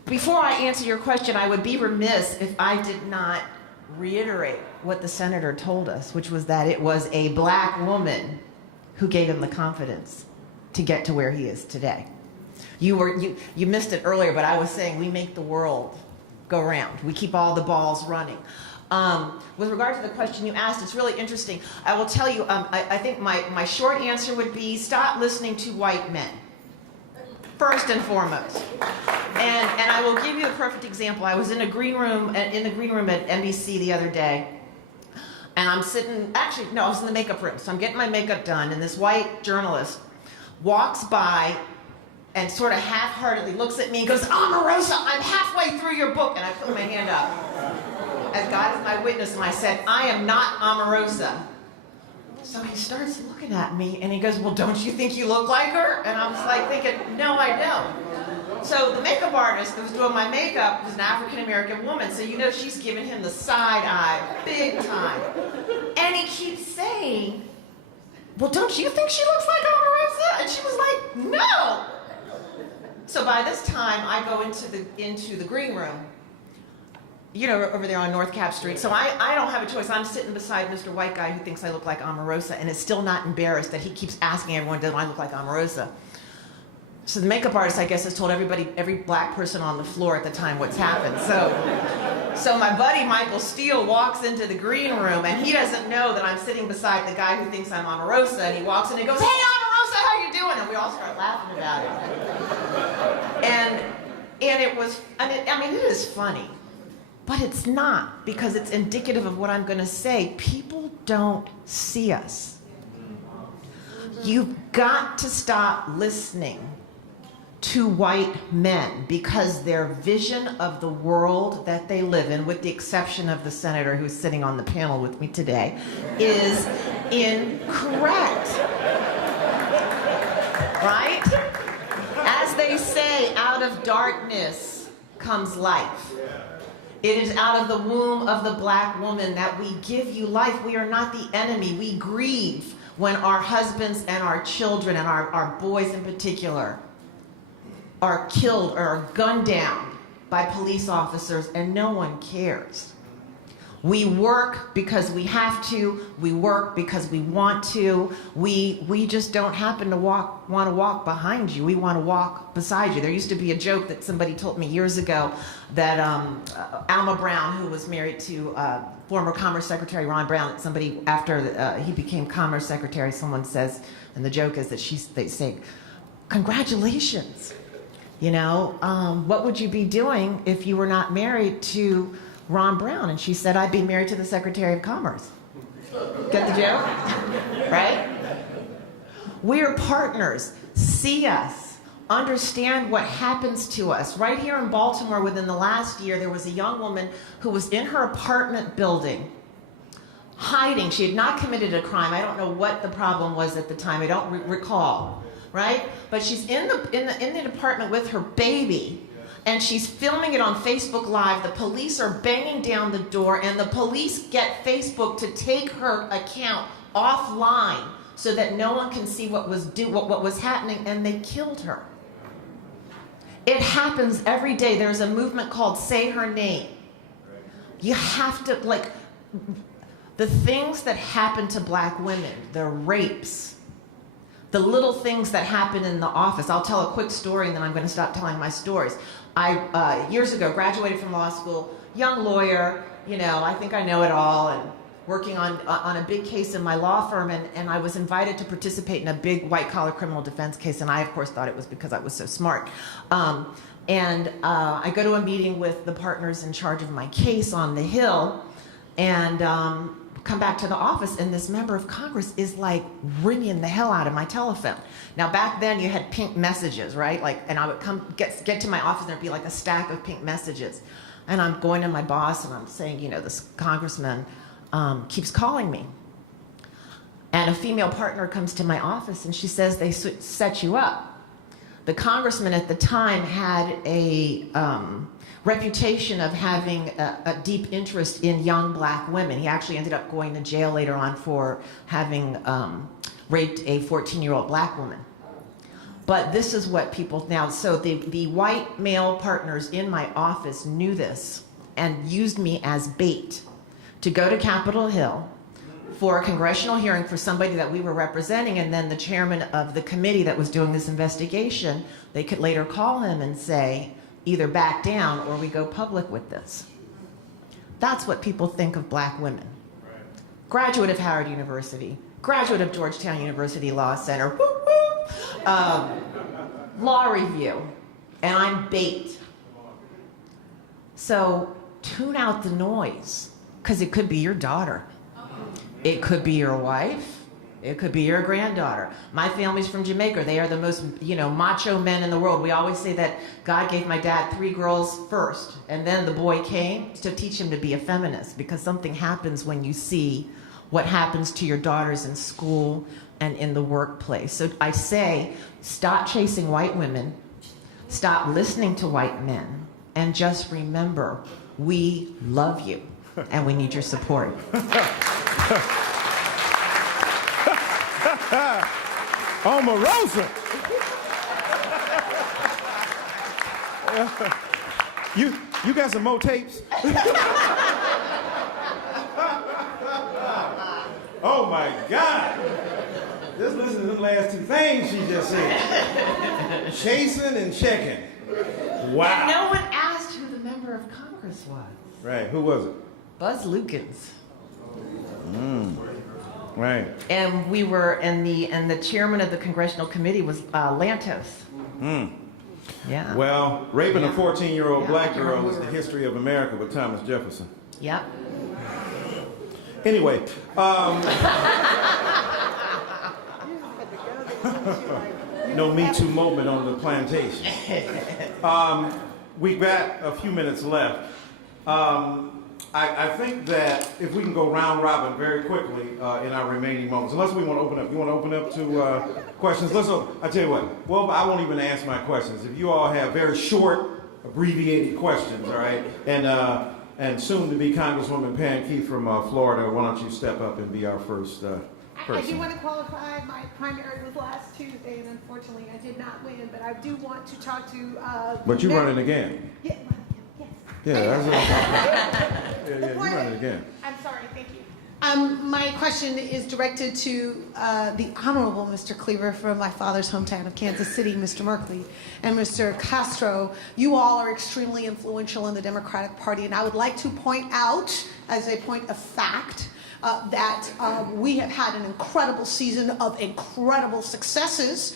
before I answer your question, I would be remiss if I did not reiterate what the senator told us, which was that it was a black woman who gave him the confidence to get to where he is today. You missed it earlier, but I was saying we make the world go round. We keep all the balls running. With regard to the question you asked, it's really interesting. I will tell you, I think my short answer would be stop listening to white men, first and foremost. And I will give you a perfect example. I was in the green room at NBC the other day, and I'm sitting, actually, no, I was in the makeup room, so I'm getting my makeup done, and this white journalist walks by and sort of half-heartedly looks at me and goes, "Omarosa, I'm halfway through your book," and I put my hand up. As God is my witness, and I said, "I am not Omarosa." So he starts looking at me, and he goes, "Well, don't you think you look like her?" And I was like thinking, no, I don't. So the makeup artist that was doing my makeup was an African-American woman, so you know she's giving him the side eye, big time. And he keeps saying, "Well, don't you think she looks like Omarosa?" And she was like, "No." So by this time, I go into the green room, you know, over there on North Cap Street. So I don't have a choice. I'm sitting beside Mr. White Guy who thinks I look like Omarosa and is still not embarrassed that he keeps asking everyone, "Does I look like Omarosa?" So the makeup artist, I guess, has told every black person on the floor at the time what's happened. So my buddy Michael Steele walks into the green room, and he doesn't know that I'm sitting beside the guy who thinks I'm Omarosa, and he walks in and goes, "Hey, Omarosa, how you doing?" And we all start laughing about it. And it was, I mean, it is funny, but it's not, because it's indicative of what I'm going to say. People don't see us. You've got to stop listening to white men, because their vision of the world that they live in, with the exception of the senator who's sitting on the panel with me today, is incorrect. Right? As they say, out of darkness comes life. It is out of the womb of the black woman that we give you life. We are not the enemy. We grieve when our husbands and our children, and our boys in particular, are killed or are gunned down by police officers, and no one cares. We work because we have to. We work because we want to. We just don't happen to want to walk behind you. We want to walk beside you. There used to be a joke that somebody told me years ago that Alma Brown, who was married to former Commerce Secretary Ron Brown, that somebody, after he became Commerce Secretary, someone says, and the joke is that they say, "Congratulations. You know, what would you be doing if you were not married to Ron Brown?" And she said, "I'd be married to the Secretary of Commerce." Get the joke? Right? We're partners. See us. Understand what happens to us. Right here in Baltimore, within the last year, there was a young woman who was in her apartment building, hiding. She had not committed a crime. I don't know what the problem was at the time. I don't recall. Right? But she's in the apartment with her baby, and she's filming it on Facebook Live. The police are banging down the door, and the police get Facebook to take her account offline so that no one can see what was happening, and they killed her. It happens every day. There's a movement called Say Her Name. You have to, like, the things that happen to black women, the rapes, the little things that happen in the office. I'll tell a quick story, and then I'm going to stop telling my stories. I, years ago, graduated from law school, young lawyer, you know, I think I know it all, and working on a big case in my law firm, and I was invited to participate in a big white-collar criminal defense case, and I, of course, thought it was because I was so smart. I go to a meeting with the partners in charge of my case on the Hill, and come back to the office, and this member of Congress is like ringing the hell out of my telephone. Now back then you had pink messages, right? Like, and I would come get to my office and there'd be like a stack of pink messages. And I'm going to my boss and I'm saying, you know, this congressman keeps calling me. And a female partner comes to my office and she says, they set you up. The congressman at the time had a reputation of having a deep interest in young black women. He actually ended up going to jail later on for having raped a 14-year-old black woman. But this is what people now, so the white male partners in my office knew this and used me as bait to go to Capitol Hill for a congressional hearing for somebody that we were representing, and then the chairman of the committee that was doing this investigation, they could later call him and say, either back down or we go public with this. That's what people think of black women. Graduate of Howard University, graduate of Georgetown University Law Center, woo woo, law review, and I'm bait. So tune out the noise, because it could be your daughter. It could be your wife. It could be your granddaughter. My family's from Jamaica. They are the most, you know, macho men in the world. We always say that God gave my dad 3 girls first, and then the boy came to teach him to be a feminist, because something happens when you see what happens to your daughters in school and in the workplace. So I say, stop chasing white women, stop listening to white men, and just remember, we love you, and we need your support. Omarosa. You got some more tapes? Oh my God. Just listen to the last 2 things she just said. Chasing and checking. Wow. And no one asked who the member of Congress was. Right, who was it? Buzz Lukens. Right. And we were, and the chairman of the congressional committee was Lantos. Yeah. Well, raping a 14-year-old Yeah. black girl is the history of America with Thomas Jefferson. Yep. Anyway, no Me Too moment on the plantation. We've got a few minutes left. I think that if we can go round robin very quickly in our remaining moments, unless we want to open up. You want to open up to questions? I tell you what, well, I won't even ask my questions. If you all have very short, abbreviated questions, all right? And soon to be Congresswoman Pam Keith from Florida, why don't you step up and be our first person? I do want to qualify. My primary was last Tuesday, and unfortunately I did not win, but I do want to talk to... But you're running again. Yeah, yes. Yeah, that's what you're running again. I'm sorry, thank you. My question is directed to the Honorable Mr. Cleaver from my father's hometown of Kansas City, Mr. Merkley, and Mr. Castro. You all are extremely influential in the Democratic Party, and I would like to point out, as a point of fact, that we have had an incredible season of incredible successes,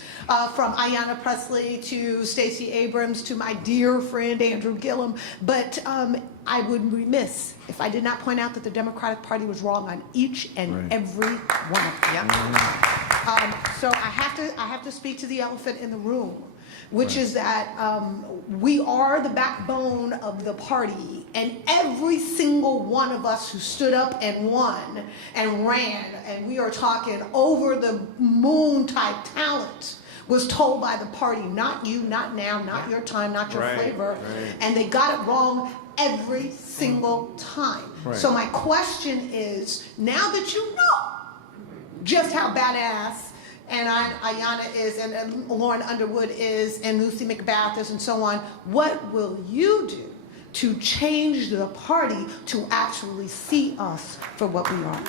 from Ayanna Pressley to Stacey Abrams to my dear friend Andrew Gillum. But I would be remiss if I did not point out that the Democratic Party was wrong on each and every one of them. So I have to speak to the elephant in the room, which is that we are the backbone of the party, and every single one of us who stood up and won and ran, and we are talking over the moon type talent, was told by the party, not you, not now, not your time, not your flavor, and they got it wrong every single time. So my question is, now that you know just how badass and Ayanna is, and Lauren Underwood is, and Lucy McBath is, and so on, what will you do to change the party to actually see us for what we are?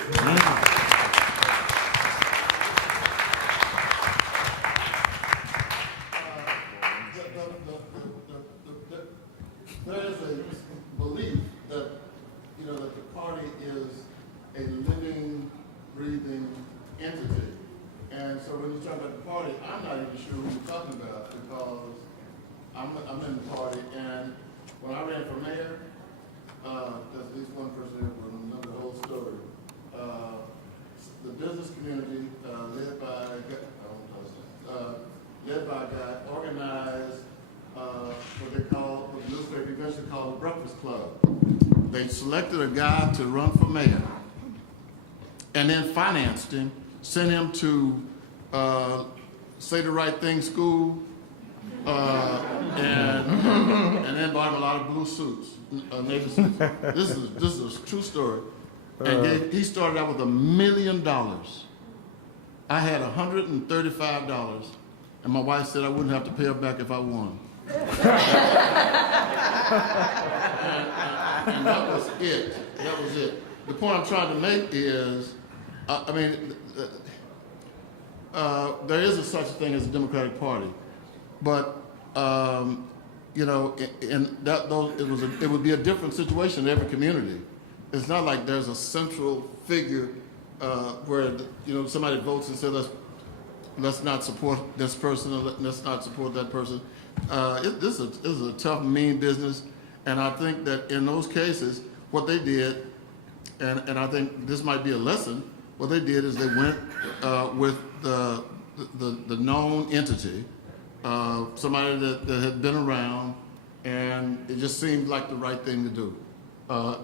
There is a belief that, you know, that the party is a living, breathing entity. And so when you talk about the party, I'm not even sure who you're talking about, because I'm in the party, and when I ran for mayor, there's at least one person here who will know the whole story. they selected a guy to run for mayor and then financed him, sent him to Say the Right Thing school, and then bought him a lot of blue suits, navy suits. This is a true story. And he started out with $1 million. I had $135, and my wife said I wouldn't have to pay her back if I won. and that was it. That was it. The point I'm trying to make is, there is a such thing as a Democratic Party, but you know, it would be a different situation in every community. It's not like there's a central figure where somebody votes and says let's not support this person or let's not support that person. This is a tough, mean business, and I think that in those cases, what they did, and I think this might be a lesson, what they did is they went with the known entity, somebody that had been around, and it just seemed like the right thing to do. I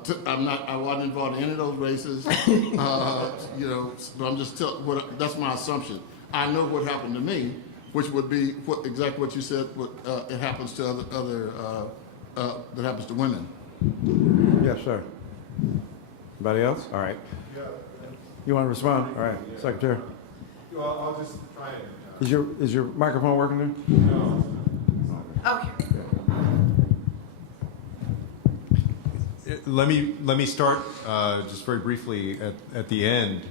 wasn't involved in any of those races, but I'm just that's my assumption. I know what happened to me, which would be exactly what you said. It happens to other that happens to women. Yes, sir. Anybody else? All right. You want to respond? All right, Secretary. Well, I'll just try and. Is your microphone working there? No. Okay. Let me start just very briefly at the end,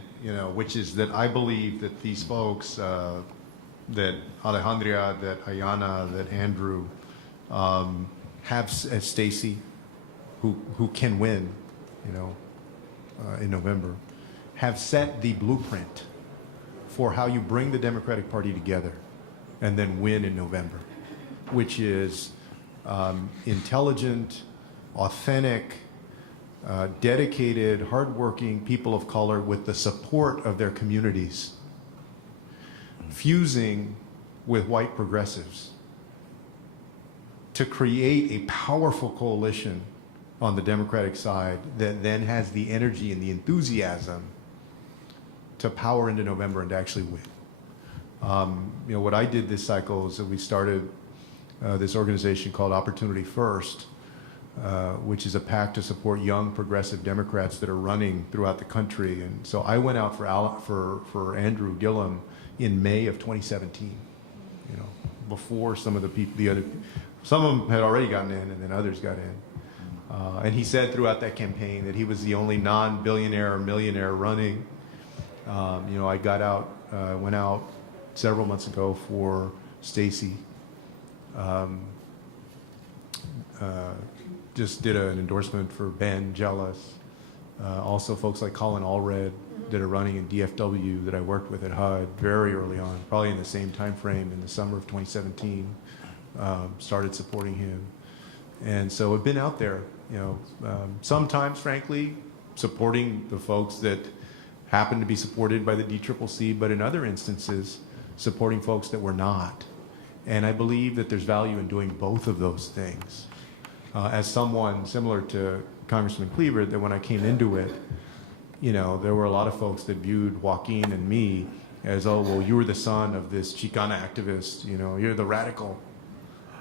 which is that I believe that these folks, that Alejandra, that Ayana, that Andrew, have Stacy, who can win, in November, have set the blueprint for how you bring the Democratic Party together and then win in November, which is intelligent, authentic, dedicated, hardworking people of color with the support of their communities, fusing with white progressives to create a powerful coalition on the Democratic side that then has the energy and the enthusiasm to power into November and to actually win. What I did this cycle is that we started this organization called Opportunity First, which is a PAC to support young progressive Democrats that are running throughout the country. And so I went out for Andrew Gillum in May of 2017, before some of some of them had already gotten in and then others got in. And he said throughout that campaign that he was the only non-billionaire or millionaire running. I went out several months ago for Stacy. Just did an endorsement for Ben Jealous. Also folks like Colin Allred that are running in DFW that I worked with at HUD very early on, probably in the same time frame in the summer of 2017, started supporting him. And so I've been out there, sometimes, frankly, supporting the folks that happen to be supported by the DCCC, but in other instances, supporting folks that were not. And I believe that there's value in doing both of those things. As someone similar to Congressman Cleaver, that when I came into it, there were a lot of folks that viewed Joaquin and me as, oh, well, you were the son of this Chicana activist, you're the radical.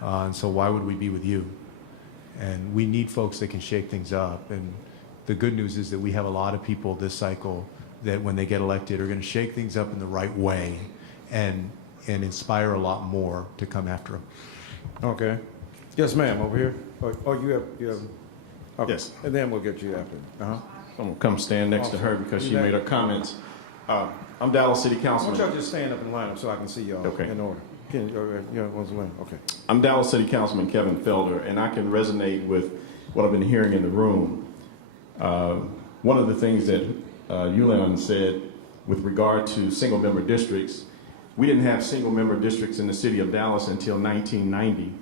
And so why would we be with you? And we need folks that can shake things up. And the good news is that we have a lot of people this cycle that when they get elected are going to shake things up in the right way and inspire a lot more to come after them. Okay. Yes, ma'am, over here. Oh, you have. Okay. Yes. And then we'll get you after. I'm going to come stand next to her because she made her comments. I'm Dallas City Why Councilman. don't y'all just stand up and line up so I can see y'all Okay. in order. Okay. I'm Dallas City Councilman Kevin Felder, and I can resonate with what I've been hearing in the room. One of the things that LiUNA said with regard to single-member districts, we didn't have single-member districts in the city of Dallas until 1990,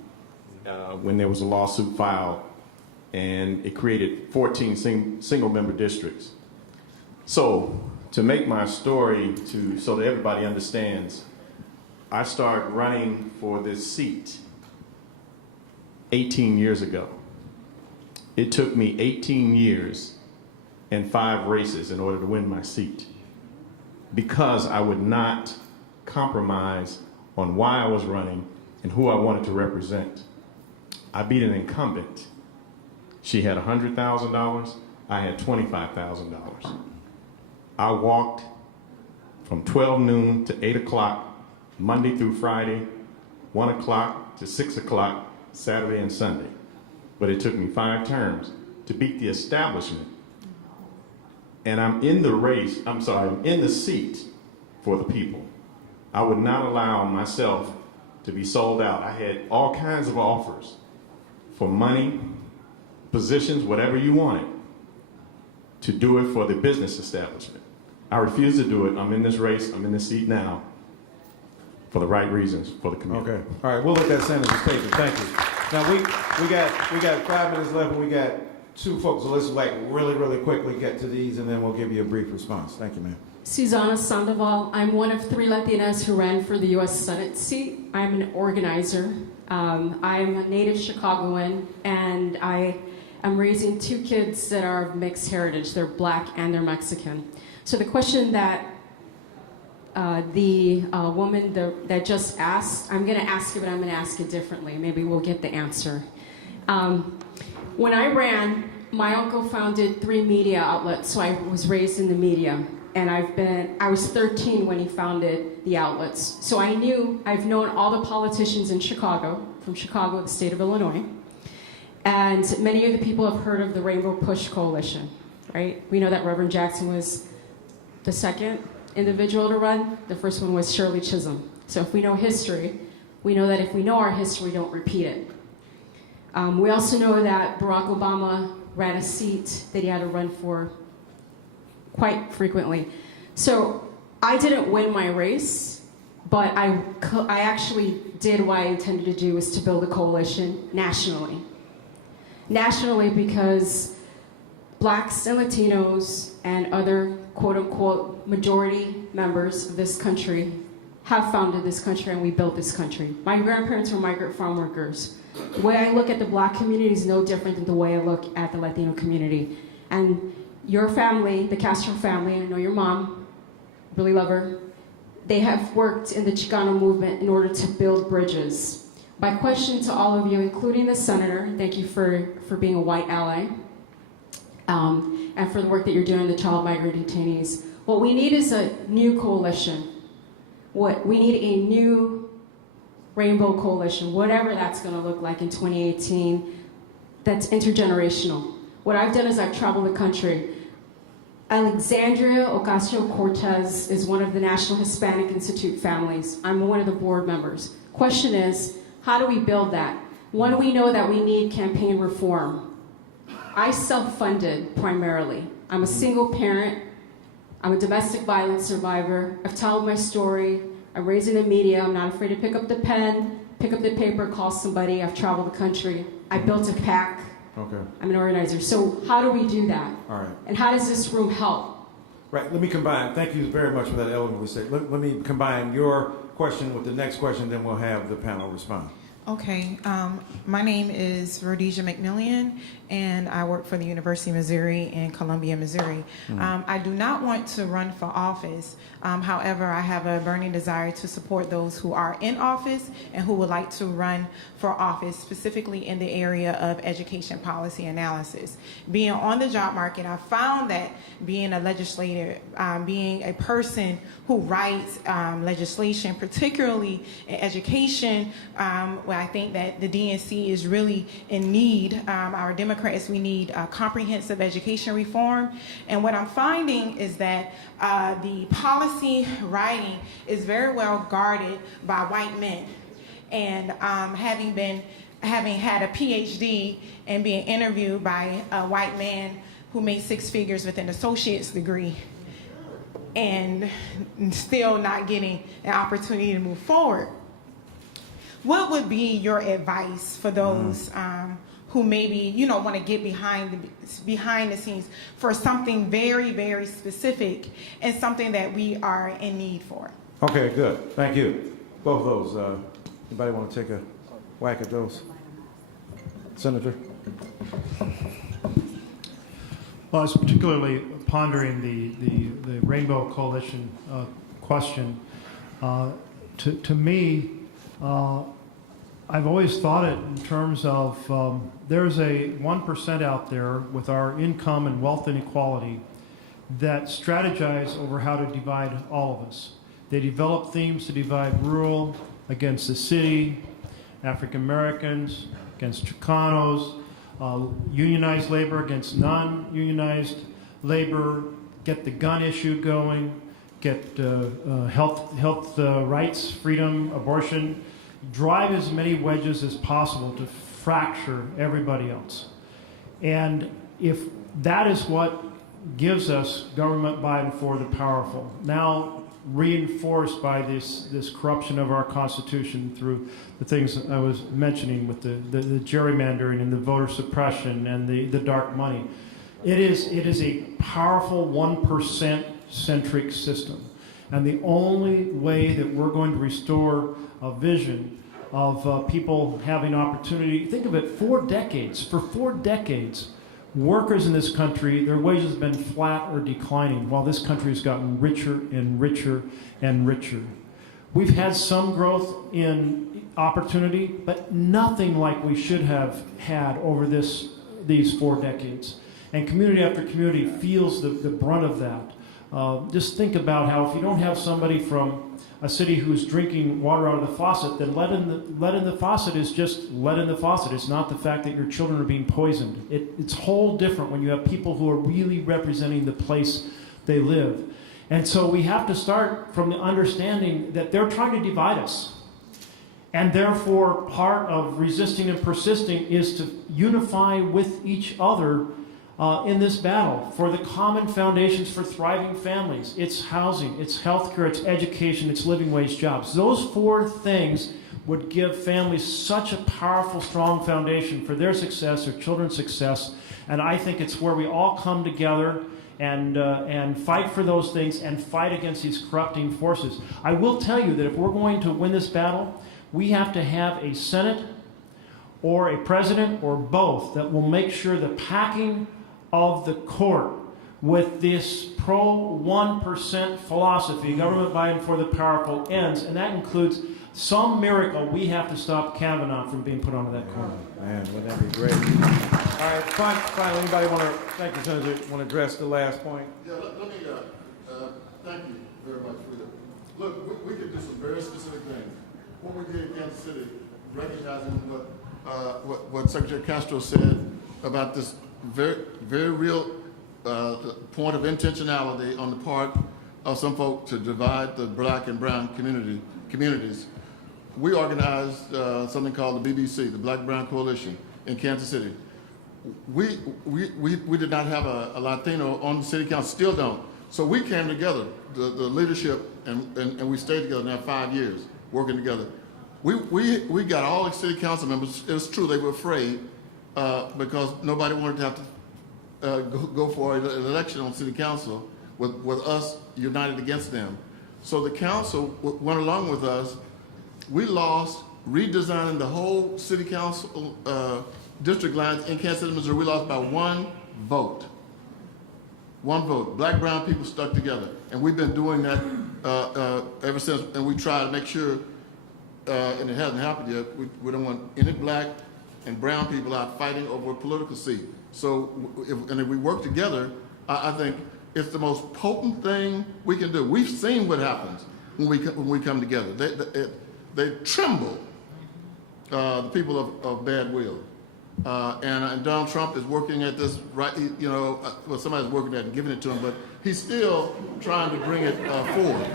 when there was a lawsuit filed, and it created 14 single-member districts. So, to make my story so that everybody understands, I started running for this seat 18 years ago. It took me 18 years and 5 races in order to win my seat, because I would not compromise on why I was running and who I wanted to represent. I beat an incumbent. She had $100,000, I had $25,000. I walked from 12 noon to 8 o'clock, Monday through Friday, 1 o'clock to 6 o'clock, Saturday and Sunday. But it took me 5 terms to beat the establishment. And I'm in the race, I'm in the seat for the people. I would not allow myself to be sold out. I had all kinds of offers for money, positions, whatever you wanted, to do it for the business establishment. I refused to do it. I'm in this race, I'm in this seat now for the right reasons for the community. Okay. All right, we'll let that stand as a statement. Thank you. Now we got 5 minutes left, and we got 2 folks. So let's really quickly get to these, and then we'll give you a brief response. Thank you, ma'am. Susanna Sandoval. I'm one of 3 Latinas who ran for the U.S. Senate seat. I'm an organizer. I'm a native Chicagoan, and I am raising 2 kids that are of mixed heritage. They're Black and they're Mexican. So the question that the woman that just asked, I'm going to ask it, but I'm going to ask it differently. Maybe we'll get the answer. When I ran, my uncle founded 3 media outlets, so I was raised in the media. And I was 13 when he founded the outlets. So I've known all the politicians in Chicago, from Chicago, the state of Illinois. And many of the people have heard of the Rainbow Push Coalition, right? We know that Reverend Jackson was the second individual to run. The first one was Shirley Chisholm. So if we know history, we know that if we know our history, we don't repeat it. We also know that Barack Obama ran a seat that he had to run for quite frequently. So I didn't win my race, but I actually did what I intended to do, was to build a coalition nationally. Nationally, because Blacks and Latinos and other quote-unquote majority members of this country have founded this country, and we built this country. My grandparents were migrant farm workers. The way I look at the Black community is no different than the way I look at the Latino community. And your family, the Castro family, I know your mom, really love her, they have worked in the Chicano movement in order to build bridges. My question to all of you, including the senator, thank you for being a white ally, and for the work that you're doing, the child migrant detainees. What we need is a new coalition. We need a new rainbow coalition, whatever that's going to look like in 2018, that's intergenerational. What I've done is I've traveled the country. Alexandria Ocasio-Cortez is one of the National Hispanic Institute families. I'm one of the board members. Question is, how do we build that? One, we know that we need campaign reform. I self-funded primarily. I'm a single parent. I'm a domestic violence survivor. I've told my story. I'm raised in the media. I'm not afraid to pick up the pen, pick up the paper, call somebody. I've traveled the country. I built a PAC. Okay. I'm an organizer. So how do we do that? All right. And how does this room help? Right. Let me combine. Thank you very much for that eloquent statement. Let me combine your question with the next question, then we'll have the panel respond. Okay, my name is Rhodesia McMillian, and I work for the University of Missouri in Columbia, Missouri. I do not want to run for office. However, I have a burning desire to support those who are in office and who would like to run for office, specifically in the area of education policy analysis. Being on the job market, I found that being a legislator, being a person who writes legislation, particularly in education, where I think that the DNC is really in need. Our Democrats, we need comprehensive education reform. And what I'm finding is that the policy writing is very well guarded by white men. And having had a PhD and being interviewed by a white man who made 6 figures with an associate's degree and still not getting an opportunity to move forward, what would be your advice for those who maybe want to get behind the scenes for something very, very specific and something that we are in need for? Okay, good. Thank you. Both of those. Anybody want to take a whack at those? Senator? Well, I was particularly pondering the Rainbow Coalition question. To me, I've always thought it in terms of there's a 1% out there with our income and wealth inequality that strategize over how to divide all of us. They develop themes to divide rural against the city, African Americans against Chicanos, unionized labor against non-unionized labor, get the gun issue going, get health rights, freedom, abortion, drive as many wedges as possible to fracture everybody else. And if that is what gives us government by and for the powerful, now reinforced by this corruption of our Constitution through the things I was mentioning with the gerrymandering and the voter suppression and the dark money. It is a powerful 1% centric system. And the only way that we're going to restore a vision of people having opportunity, think of it, for 4 decades, workers in this country, their wages have been flat or declining, while this country has gotten richer and richer and richer. We've had some growth in opportunity, but nothing like we should have had over these 4 decades. And community after community feels the brunt of that. Just think about how if you don't have somebody from a city who's drinking water out of the faucet, then lead in the faucet is just lead in the faucet. It's not the fact that your children are being poisoned. It's whole different when you have people who are really representing the place they live. And so we have to start from the understanding that they're trying to divide us. And therefore, part of resisting and persisting is to unify with each other in this battle for the common foundations for thriving families. It's housing, it's healthcare, it's education, it's living wage jobs. Those 4 things would give families such a powerful, strong foundation for their success, their children's success. And I think it's where we all come together and fight for those things and fight against these corrupting forces. I will tell you that if we're going to win this battle, we have to have a Senate or a president or both that will make sure the packing of the court with this pro 1% philosophy, government by and for the powerful, ends, and that includes some miracle we have to stop Kavanaugh from being put onto that court. Man, wouldn't that be great? All right, finally, anybody want to, thank you, Senator, want to address the last point? Yeah, let me, thank you very much, Rita. Look, we could do some very specific things. What we did in Kansas City, recognizing what Secretary Castro said about this very, very real point of intentionality on the part of some folk to divide the black and brown communities. We organized something called the BBC, the Black Brown Coalition, in Kansas City. We did not have a Latino on the city council, still don't. So we came together, the leadership, and we stayed together now 5 years, working together. We got all the city council members. It was true, they were afraid because nobody wanted to have to go for an election on city council with us united against them. So the council went along with us. We lost, redesigning the whole city council district lines in Kansas City, Missouri. We lost by 1 vote. 1 vote. Black, brown people stuck together. And we've been doing that ever since. And we try to make sure, and it hasn't happened yet, we don't want any black and brown people out fighting over a political seat. So, if we work together, I think it's the most potent thing we can do. We've seen what happens when we come together. They tremble, the people of bad will. And Donald Trump is working at this, right? You know, well, somebody's working at it and giving it to him, but he's still trying to bring it forward.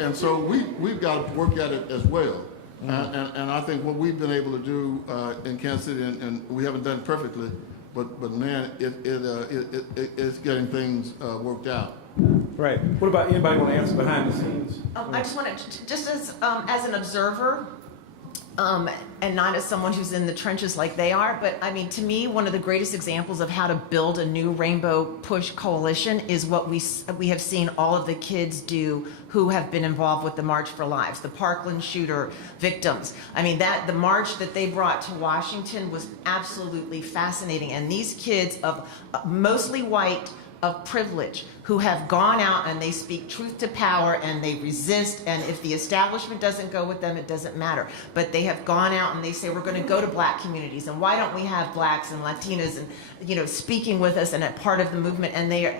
And so we've got to work at it as well. And I think what we've been able to do in Kansas City, and we haven't done it perfectly, but man, it's getting things worked out. Right. What about anybody want to answer behind the scenes? I just want to, just as an observer, and not as someone who's in the trenches like they are, but I mean, to me, one of the greatest examples of how to build a new Rainbow Push coalition is what we have seen all of the kids do who have been involved with the March for Lives, the Parkland shooter victims. I mean, the march that they brought to Washington was absolutely fascinating, and these kids of mostly white, of privilege, who have gone out and they speak truth to power and they resist, and if the establishment doesn't go with them, it doesn't matter. But they have gone out and they say, we're going to go to black communities, and why don't we have blacks and Latinas and speaking with us and a part of the movement, and they are,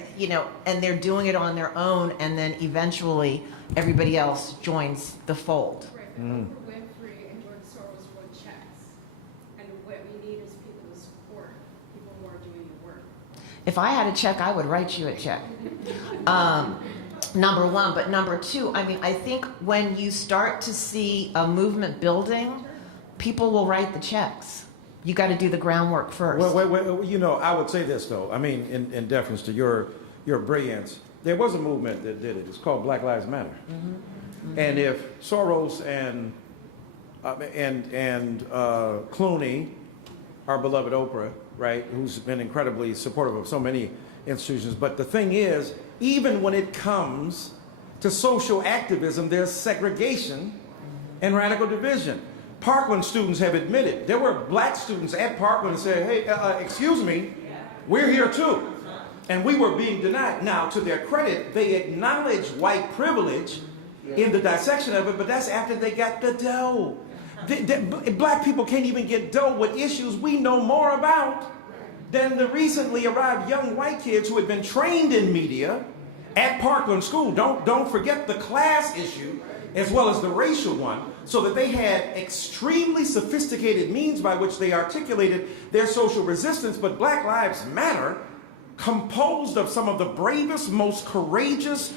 and they're doing it on their own, and then eventually everybody else joins the fold. Right, but Winfrey and George Soros wrote checks, and what we need is people to support people who are doing the work. If I had a check, I would write you a check. Number one, but number two, I mean, I think when you start to see a movement building, people will write the checks. You got to do the groundwork first. Well, I would say this though. I mean, in deference to your brilliance, there was a movement that did it. It's called Black Lives Matter. Mm-hmm. Mm-hmm. And if Soros and Clooney, our beloved Oprah, right, who's been incredibly supportive of so many institutions, but the thing is, even when it comes to social activism, there's segregation and radical division. Parkland students have admitted, there were black students at Parkland and said, hey, excuse me, we're here too. And we were being denied. Now, to their credit, they acknowledge white privilege in the dissection of it, but that's after they got the dough. Black people can't even get dough with issues we know more about than the recently arrived young white kids who had been trained in media at Parkland School. Don't forget the class issue as well as the racial one, so that they had extremely sophisticated means by which they articulated their social resistance. But Black Lives Matter, composed of some of the bravest, most courageous,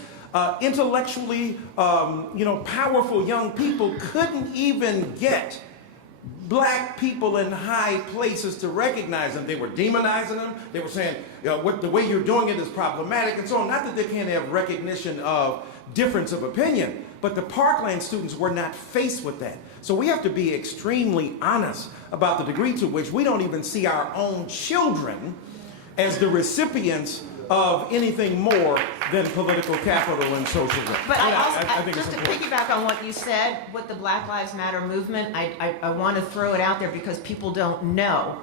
intellectually powerful young people, couldn't even get black people in high places to recognize them. They were demonizing them. They were saying, the way you're doing it is problematic and so on. Not that they can't have recognition of difference of opinion, but the Parkland students were not faced with that. So we have to be extremely honest about the degree to which we don't even see our own children as the recipients of anything more than political capital and social work. But I think just to piggyback on what you said with the Black Lives Matter movement, I want to throw it out there because people don't know.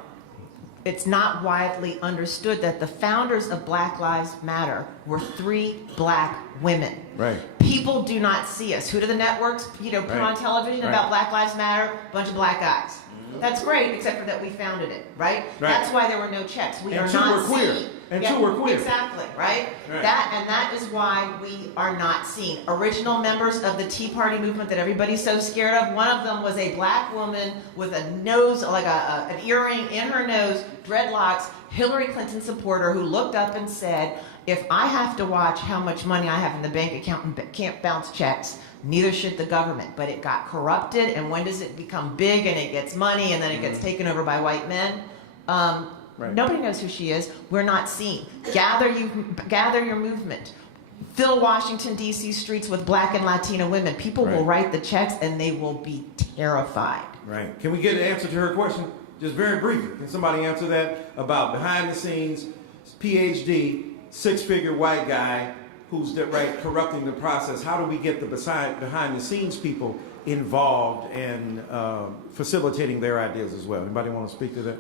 It's not widely understood that the founders of Black Lives Matter were 3 black women. Right. People do not see us. Who do the networks, put on television about Black Lives Matter? A bunch of black guys. That's great, except for that we founded it, right? That's why there were no checks. We are not seen. And 2 were queer. Exactly, right? That is why we are not seen. Original members of the Tea Party movement that everybody's so scared of, one of them was a black woman with a nose, like an earring in her nose, dreadlocks, Hillary Clinton supporter who looked up and said, if I have to watch how much money I have in the bank account and can't bounce checks, neither should the government. But it got corrupted, and when does it become big and it gets money and then it gets taken over by white men? Nobody knows who she is. We're not seen. Gather your movement. Fill Washington, D.C. streets with black and Latina women. People will write the checks and they will be terrified. Right. Can we get an answer to her question? Just very briefly. Can somebody answer that about behind the scenes, PhD, 6-figure white guy who's corrupting the process? How do we get the behind the scenes people involved in facilitating their ideas as well? Anybody want to speak to that?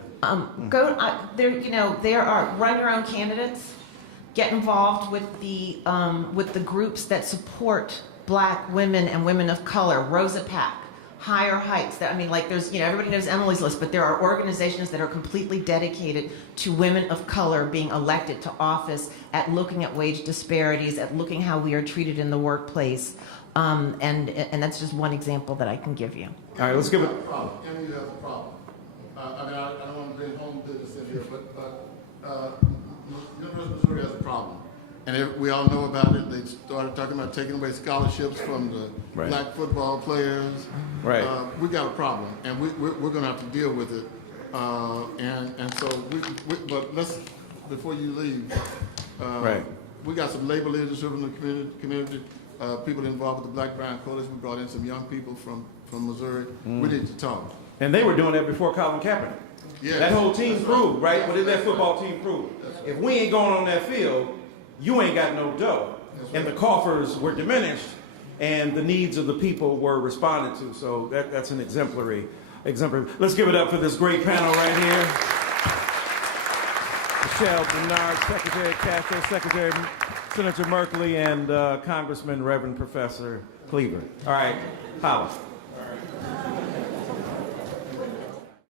There are run your own candidates. Get involved with the groups that support black women and women of color. Rosa Pack, Higher Heights. There's everybody knows Emily's List, but there are organizations that are completely dedicated to women of color being elected to office, at looking at wage disparities, at looking how we are treated in the workplace. And that's just one example that I can give you. All right, let's give it. Emily has a problem. I don't want to bring home business in here, but University of Missouri has a problem. And we all know about it. They started talking about taking away scholarships from the black football players. Right. We got a problem, and we're going to have to deal with it. But let's, before you leave, we got some labor leadership in the community. People involved with the Black Brown Coalition. We brought in some young people from from Missouri. We need to talk. And they were doing that before Colin Kaepernick. Yes. That whole team proved, right? What did that football team prove? If we ain't going on that field, you ain't got no dough. And the coffers were diminished, and the needs of the people were responded to. So that's an exemplary. Let's give it up for this great panel right here. Michelle Bernard, Secretary Castro, Secretary Senator Merkley, and Congressman Reverend Professor Cleaver. All right, holla.